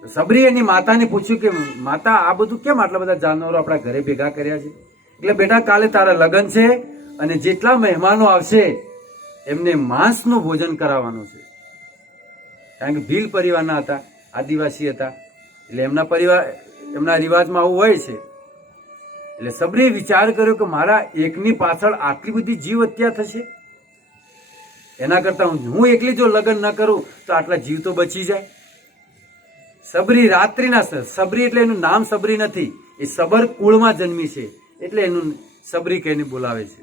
સબરી એની માતાને પૂછ્યું કે માતા, આ બધું કેમ આટલા બધા જાનવરો આપણા ઘરે ભેગા કર્યા છે? એટલે બેટા, કાલે તારા લગ્ન છે અને જેટલા મહેમાનો આવશે એમને માંસનું ભોજન કરાવવાનું છે. કારણ કે ભીલ પરિવારના હતા, આદિવાસી હતા, એટલે એમના પરિવાર, એમના રિવાજમાં આવું હોય છે. એટલે સબરીએ વિચાર કર્યો કે મારા એકની પાછળ આટલી બધી જીવ હત્યા થશે, એના કરતા હું એકલી જો લગ્ન ન કરું તો આટલા જીવ તો બચી જાય. સબરી રાત્રિના, સબરી એટલે એનું નામ સબરી નથી, એ સબર કુળમાં જન્મી છે એટલે એનું સબરી કહીને બોલાવે છે.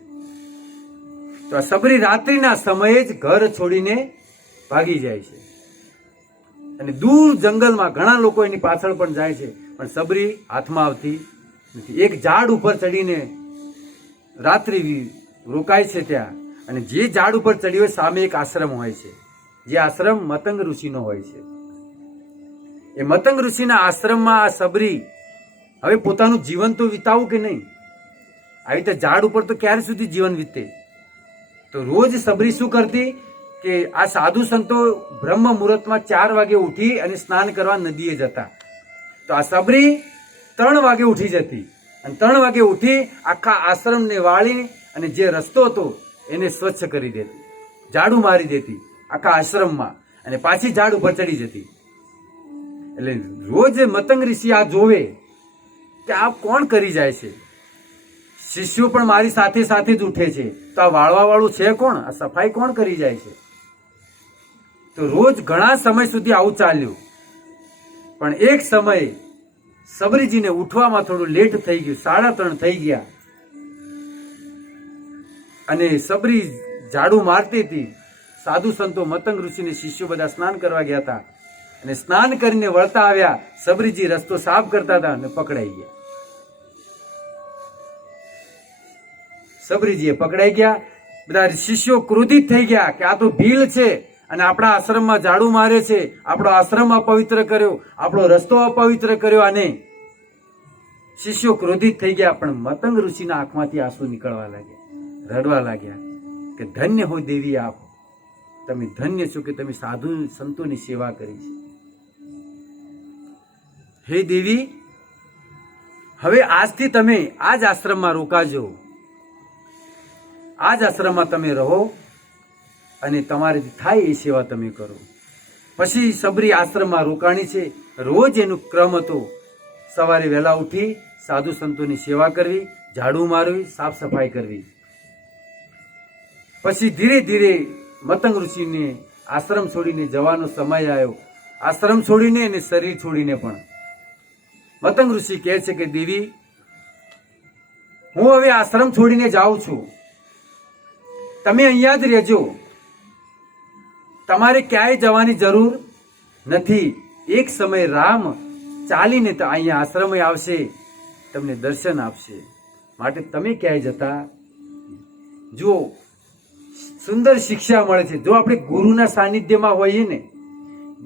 તો આ સબરી રાત્રિના સમયે જ ઘર છોડીને ભાગી જાય છે અને દૂર જંગલમાં ઘણા લોકો એની પાછળ પણ જાય છે, પણ સબરી હાથમાં આવતી નથી. એક ઝાડ ઉપર ચડીને રાત્રિ રોકાય છે ત્યાં, અને જે ઝાડ ઉપર ચડી હોય સામે એક આશ્રમ હોય છે, જે આશ્રમ મતંગ ઋષિનો હોય છે. એ મતંગ ઋષિના આશ્રમમાં આ સબરી હવે પોતાનું જીવન તો વિતાવું કે નહીં? આવી રીતે ઝાડ ઉપર તો ક્યારે સુધી જીવન વીતે? તો રોજ સબરી શું કરતી કે આ સાધુ સંતો બ્રહ્મ મુહૂર્તમાં 4 વાગે ઉઠી અને સ્નાન કરવા નદીએ જતા. તો આ સબરી 3 વાગે ઉઠી જતી અને 3 વાગે ઉઠી આખા આશ્રમને વાળી અને જે રસ્તો હતો એને સ્વચ્છ કરી દેતી, ઝાડુ મારી દેતી આખા આશ્રમમાં, અને પાછી ઝાડ ઉપર ચડી જતી. એટલે રોજ મતંગ ઋષિ આ જોવે કે આ કોણ કરી જાય છે, શિષ્યો પણ મારી સાથે સાથે જ ઉઠે છે, તો આ વાળવા વાળું છે કોણ, આ સફાઈ કોણ કરી જાય છે? તો રોજ ઘણા સમય સુધી આવું ચાલ્યું. પણ એક સમય સબરીજીને ઉઠવામાં થોડું લેટ થઈ ગયું, 3:30 થઈ ગયા, અને સબરી ઝાડુ મારતી હતી. સાધુ સંતો, મતંગ ઋષિને શિષ્યો બધા સ્નાન કરવા ગયા હતા, અને સ્નાન કરીને વળતા આવ્યા. સબરીજી રસ્તો સાફ કરતા હતા અને પકડાઈ ગયા. સબરીજીએ પકડાઈ ગયા. બધા શિષ્યો ક્રોધિત થઈ ગયા કે આ તો ભીલ છે અને આપણા આશ્રમમાં ઝાડુ મારે છે, આપણો આશ્રમ અપવિત્ર કર્યો, આપણો રસ્તો અપવિત્ર કર્યો. અને શિષ્યો ક્રોધિત થઈ ગયા. પણ મતંગ ઋષિના આંખમાંથી આંસુ નીકળવા લાગ્યા, રડવા લાગ્યા કે ધન્ય હો દેવી આપ, તમે ધન્ય છો કે તમે સાધુ સંતોની સેવા કરી છે. હે દેવી, હવે આજથી તમે આ જ આશ્રમમાં રોકાજો, આ જ આશ્રમમાં તમે રહો અને તમારી થાય એ સેવા તમે કરો. પછી સબરી આશ્રમમાં રોકાણી છે. રોજ એનો ક્રમ હતો, સવારે વહેલા ઉઠી સાધુ સંતોની સેવા કરવી, ઝાડુ મારવી, સાફ સફાઈ કરવી. પછી ધીરે ધીરે મતંગ ઋષિને આશ્રમ છોડીને જવાનો સમય આવ્યો. આશ્રમ છોડીને અને શરીર છોડીને પણ મતંગ ઋષિ કહે છે કે દેવી, હું હવે આશ્રમ છોડીને જાઉં છું, તમે અહીંયા જ રહેજો, તમારે ક્યાંય જવાની જરૂર નથી. એક સમય રામ ચાલીને તો અહીંયા આશ્રમે આવશે, તમને દર્શન આપશે, માટે તમે ક્યાંય જતા. જુઓ, સુંદર શિક્ષા મળે છે. જો આપણે ગુરુના સાનિધ્યમાં હોઈએ ને,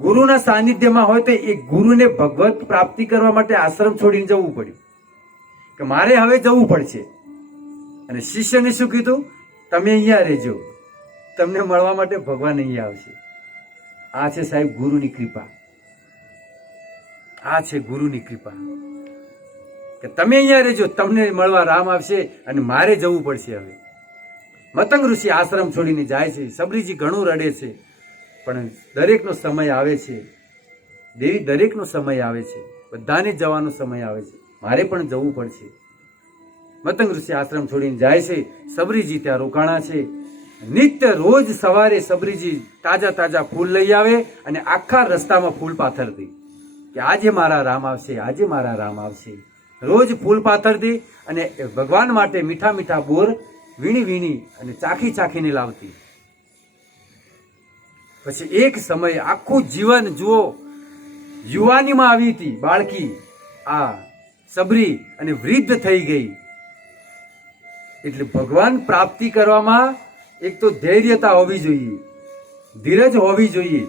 ગુરુના સાનિધ્યમાં હોય તો એ ગુરુને ભગવત પ્રાપ્તિ કરવા માટે આશ્રમ છોડીને જવું પડ્યું કે મારે હવે જવું પડશે. અને શિષ્યને શું કીધું? તમે અહીંયા રહેજો, તમને મળવા માટે ભગવાન અહીંયા આવશે. આ છે સાહેબ ગુરુની કૃપા. આ છે ગુરુની કૃપા કે તમે અહીંયા રહેજો, તમને મળવા રામ આવશે અને મારે જવું પડશે. હવે મતંગ ઋષિ આશ્રમ છોડીને જાય છે. સબરીજી ઘણું રડે છે, પણ દરેકનો સમય આવે છે. દેવી, દરેકનો સમય આવે છે, બધાને જવાનો સમય આવે છે, મારે પણ જવું પડશે. મતંગ ઋષિ આશ્રમ છોડીને જાય છે. સબરીજી ત્યાં રોકાણા છે. નિત્ય રોજ સવારે સબરીજી તાજા તાજા ફૂલ લઈ આવે અને આખા રસ્તામાં ફૂલ પાથરતી કે આજે મારા રામ આવશે, આજે મારા રામ આવશે. રોજ ફૂલ પાથરતી અને ભગવાન માટે મીઠા મીઠા બોર વીણી વીણી અને ચાખી ચાખીને લાવતી. પછી એક સમય આખું જીવન જુઓ, યુવાનીમાં આવી હતી બાળકી આ સબરી અને વૃદ્ધ થઈ ગઈ. એટલે ભગવાન પ્રાપ્તિ કરવામાં એક તો ધૈર્યતા હોવી જોઈએ, ધીરજ હોવી જોઈએ,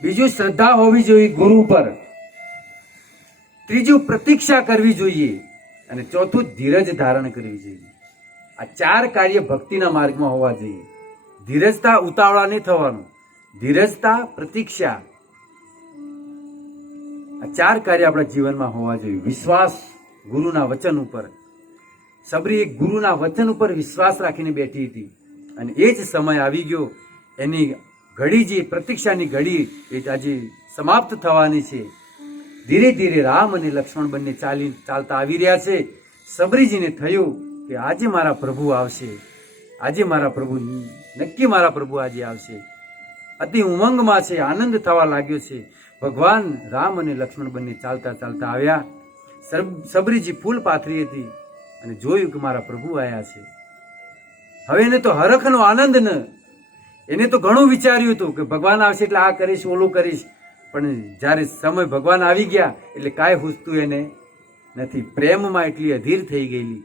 બીજું શ્રદ્ધા હોવી જોઈએ ગુરુ પર, ત્રીજું પ્રતીક્ષા કરવી જોઈએ અને ચોથું ધીરજ ધારણ કરવી જોઈએ. આ 4 કાર્ય ભક્તિના માર્ગમાં હોવા જોઈએ. ધીરજતા, ઉતાવળા નહીં થવાનું, ધીરજતા, પ્રતીક્ષા, આ 4 કાર્ય આપણા જીવનમાં હોવા જોઈએ. વિશ્વાસ ગુરુના વચન ઉપર. સબરી એક ગુરુના વચન ઉપર વિશ્વાસ રાખીને બેઠી હતી અને એ જ સમય આવી ગયો. એની ઘડી, જે પ્રતીક્ષાની ઘડી, એ આજે સમાપ્ત થવાની છે. ધીરે ધીરે રામ અને લક્ષ્મણ બંને ચાલતા આવી રહ્યા છે. સબરીજીને થયું કે આજે મારા પ્રભુ આવશે, આજે મારા પ્રભુ, નક્કી મારા પ્રભુ આજે આવશે. અતિ ઉમંગમાં છે, આનંદ થવા લાગ્યો છે. ભગવાન રામ અને લક્ષ્મણ બંને ચાલતા ચાલતા આવ્યા. સબરીજી ફૂલ પાથરી હતી અને જોયું કે મારા પ્રભુ આવ્યા છે. હવે એને તો હરખનો આનંદ ન, એને તો ઘણું વિચાર્યું હતું કે ભગવાન આવશે એટલે આ કરીશ, ઓલું કરીશ, પણ જ્યારે સમય ભગવાન આવી ગયા એટલે કાંઈ હુજતું એને નથી. પ્રેમમાં એટલી અધીર થઈ ગયેલી.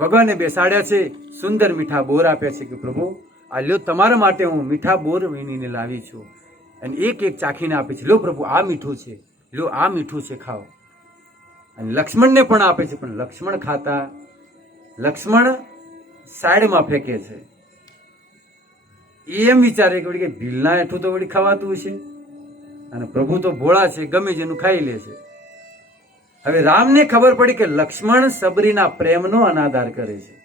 ભગવાને બેસાડ્યા છે, સુંદર મીઠા બોર આપ્યા છે કે પ્રભુ આ લ્યો, તમારા માટે હું મીઠા બોર વીણીને લાવી છું. અને એક એક ચાખીને આપે છે. લો પ્રભુ, આ મીઠું છે, લો આ મીઠું છે, ખાઓ. અને લક્ષ્મણને પણ આપે છે, પણ લક્ષ્મણ ખાતા, લક્ષ્મણ સાઈડમાં ફેંકે છે. એમ વિચારે કે વળી ભીલના હેઠું તો વળી ખવાતું છે, અને પ્રભુ તો ભોળા છે, ગમે જેનું ખાઈ લે છે. હવે રામને ખબર પડી કે લક્ષ્મણ સબરીના પ્રેમનો અનાદર કરે છે.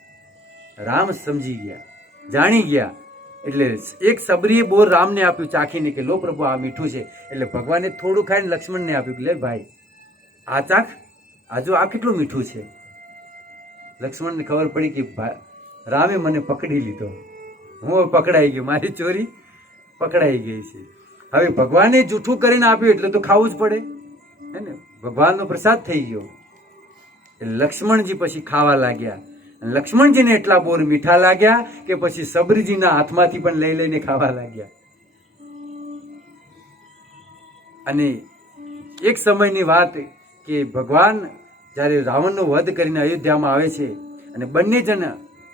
રામ સમજી ગયા, જાણી ગયા. એટલે એક સબરીએ બોર રામને આપ્યું ચાખીને કે લો પ્રભુ, આ મીઠું છે. એટલે ભગવાને થોડું ખાઈને લક્ષ્મણને આપ્યું કે લે ભાઈ, આ ચાખ, આજો આ કેટલું મીઠું છે. લક્ષ્મણને ખબર પડી કે રામે મને પકડી લીધો, હું પકડાઈ ગયો, મારી ચોરી પકડાઈ ગઈ છે. હવે ભગવાને જૂઠું કરીને આપ્યું એટલે તો ખાવું જ પડે, હે ને? ભગવાનનો પ્રસાદ થઈ ગયો. એટલે લક્ષ્મણજી પછી ખાવા લાગ્યા. લક્ષ્મણજીને એટલા બોર મીઠા લાગ્યા કે પછી સબરીજીના હાથમાંથી પણ લઈ લઈને ખાવા લાગ્યા. અને એક સમયની વાત કે ભગવાન જ્યારે રાવણનો વધ કરીને અયોધ્યામાં આવે છે અને બંને જણ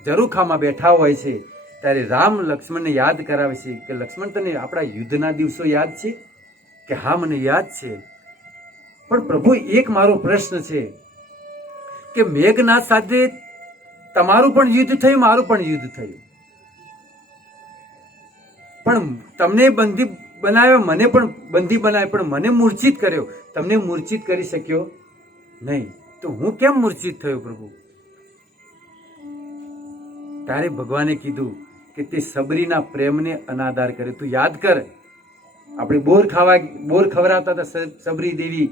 ઝરૂખામાં બેઠા હોય છે, ત્યારે રામ લક્ષ્મણને યાદ કરાવે છે કે લક્ષ્મણ, તને આપણા યુદ્ધના દિવસો યાદ છે? કે હા, મને યાદ છે. પણ પ્રભુ, એક મારો પ્રશ્ન છે કે મેઘનાદ સાથે તમારું પણ યુદ્ધ થયું, મારું પણ યુદ્ધ થયું, પણ તમને બનાવ્યો, મને પણ બંધી બનાવ્યો, પણ મને મૂર્છિત કર્યો, તમને મૂર્છિત કરી શક્યો નહીં. તો હું કેમ મૂર્છિત થયો પ્રભુ? ત્યારે ભગવાને કીધું કે તે સબરીના પ્રેમને અનાદાર કરે. તું યાદ કર, આપણે બોર ખવડાવતા હતા સબરી દેવી,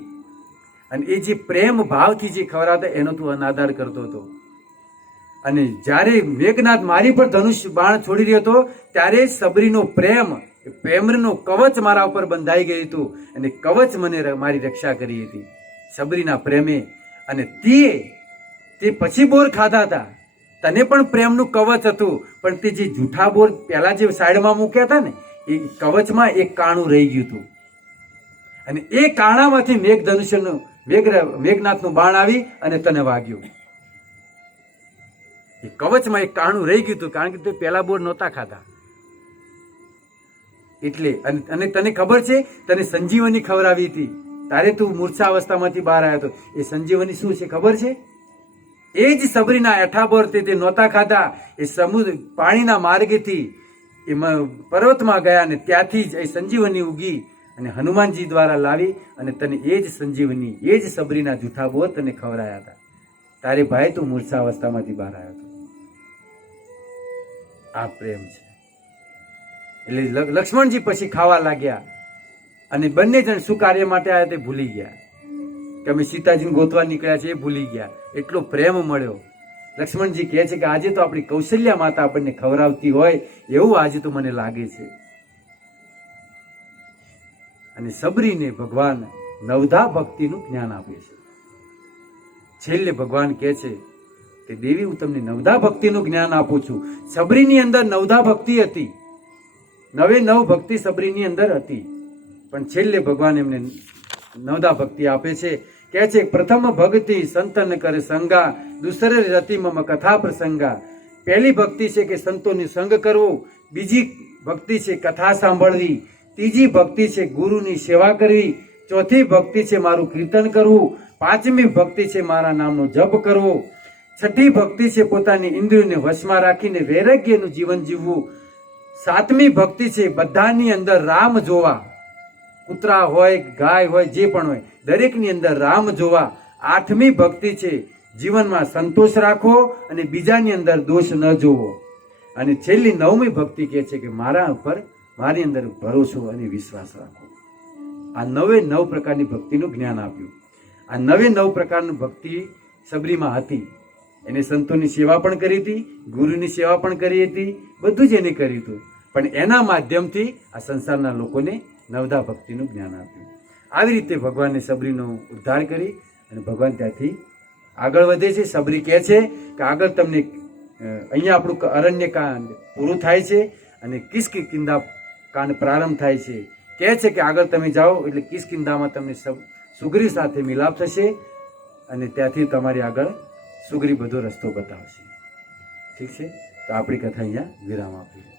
અને એ જે પ્રેમ ભાવથી જે ખવડાવતા એનો તું અનાદાર કરતો હતો. અને જ્યારે મેઘનાથ મારી પર ધનુષ બાણ છોડી રહ્યો હતો ત્યારે સબરીનો પ્રેમનો કવચ મારા ઉપર બંધાઈ ગયું હતું, અને કવચ મને મારી રક્ષા કરી હતી સબરીના પ્રેમે. અને તે પછી બોર ખાધા હતા, તને પણ પ્રેમનું કવચ હતું, પણ તે જે જૂઠા બોર પહેલા જે સાઈડમાં મૂક્યા હતા ને એ કવચમાં એક કાણું રહી ગયું હતું, અને એ કાણામાંથી મેઘનાથનું બાણ આવી અને તને વાગ્યું. એ કવચમાં એક કાણું રહી ગયું હતું, કારણ કે તે પહેલા બોર નહોતા ખાધા એટલે. અને તને ખબર છે, તને સંજીવની ખવડાવી હતી, તારે તું મૂર્છા અવસ્થામાંથી બહાર આવ્યો હતો. એ સંજીવની શું છે ખબર છે? એ જ સબરીના એઠાબોર તે નહોતા ખાધા, એ સમુદ્ર પાણીના માર્ગેથી એમાં પર્વતમાં ગયા, અને ત્યાંથી જ એ સંજીવની ઉગી અને હનુમાનજી દ્વારા લાવી અને તને એ જ સંજીવની, એ જ સબરીના જૂઠા બોર તને ખવડાયા હતા. તારે ભાઈ તું મૂર્છા અવસ્થામાંથી બહાર આવ્યો હતો. આ પ્રેમ છે. એટલે લક્ષ્મણજી પછી ખાવા લાગ્યા, અને બંને જણ શું કાર્ય માટે આવ્યા તે ભૂલી ગયા, કે અમે સીતાજીને ગોતવા નીકળ્યા છે એ ભૂલી ગયા. એટલો પ્રેમ મળ્યો. લક્ષ્મણજી કહે છે કે આજે તો આપણી કૌશલ્યા માતા આપણને ખવડાવતી હોય એવું આજે તો મને લાગે છે. અને સબરીને ભગવાન નવધા ભક્તિનું જ્ઞાન આપે છે. છેલ્લે ભગવાન કહે છે કે દેવી હું તમને નવધા ભક્તિનું જ્ઞાન આપું છું. સબરીની અંદર નવધા ભક્તિ હતી, 9 ભક્તિ સબરીની અંદર હતી, પણ છેલ્લે ભગવાન એમને નવધા ભક્તિ આપે છે. કહે છે પ્રથમ ભક્તિ સંતન કરે સંગા, દુસરે રતિ મમ કથા પ્રસંગા. પહેલી ભક્તિ છે કે સંતોની સંગ કરવો, બીજી ભક્તિ છે કથા સાંભળવી, ત્રીજી ભક્તિ છે ગુરુની સેવા કરવી, ચોથી ભક્તિ છે મારું કીર્તન કરવું, પાંચમી ભક્તિ છે મારા નામનો જપ કરવો, છઠ્ઠી ભક્તિ છે પોતાની ઇન્દ્રિયોને વશમાં રાખીને વૈરાગ્યનું જીવન જીવવું, સાતમી ભક્તિ છે બધાની અંદર રામ જોવા, કૂતરા હોય ગાય હોય જે પણ હોય દરેકની અંદર રામ જોવા, આઠમી ભક્તિ છે જીવનમાં સંતોષ રાખવો અને બીજાની અંદર દોષ ન જોવો, અને છેલ્લી 9મી ભક્તિ કહે છે કે મારી અંદર ભરોસો અને વિશ્વાસ રાખવો. આ 9 પ્રકારની ભક્તિનું જ્ઞાન આપ્યું. આ 9 પ્રકારની ભક્તિ સબરીમાં હતી. એને સંતોની સેવા પણ કરી હતી, ગુરુની સેવા પણ કરી હતી, બધું જ એને કર્યું હતું, પણ એના માધ્યમથી આ સંસારના લોકોને નવધા ભક્તિનું જ્ઞાન આપ્યું. આવી રીતે ભગવાને સબરીનો ઉદ્ધાર કરી અને ભગવાન ત્યાંથી આગળ વધે છે. સબરી કહે છે કે આગળ તમને અહીંયા આપણું અરણ્ય કાંડ પૂરું થાય છે અને કિષ્કિંધા કાંડ પ્રારંભ થાય છે. કહે છે કે આગળ તમે જાઓ એટલે કિષ્કિંધામાં તમને સુગ્રીવ સાથે મિલાપ થશે અને ત્યાંથી તમારી આગળ સુગ્રીવ બધો રસ્તો બતાવશે. ઠીક છે, તો આપણી કથા અહીંયા વિરામ આપીએ.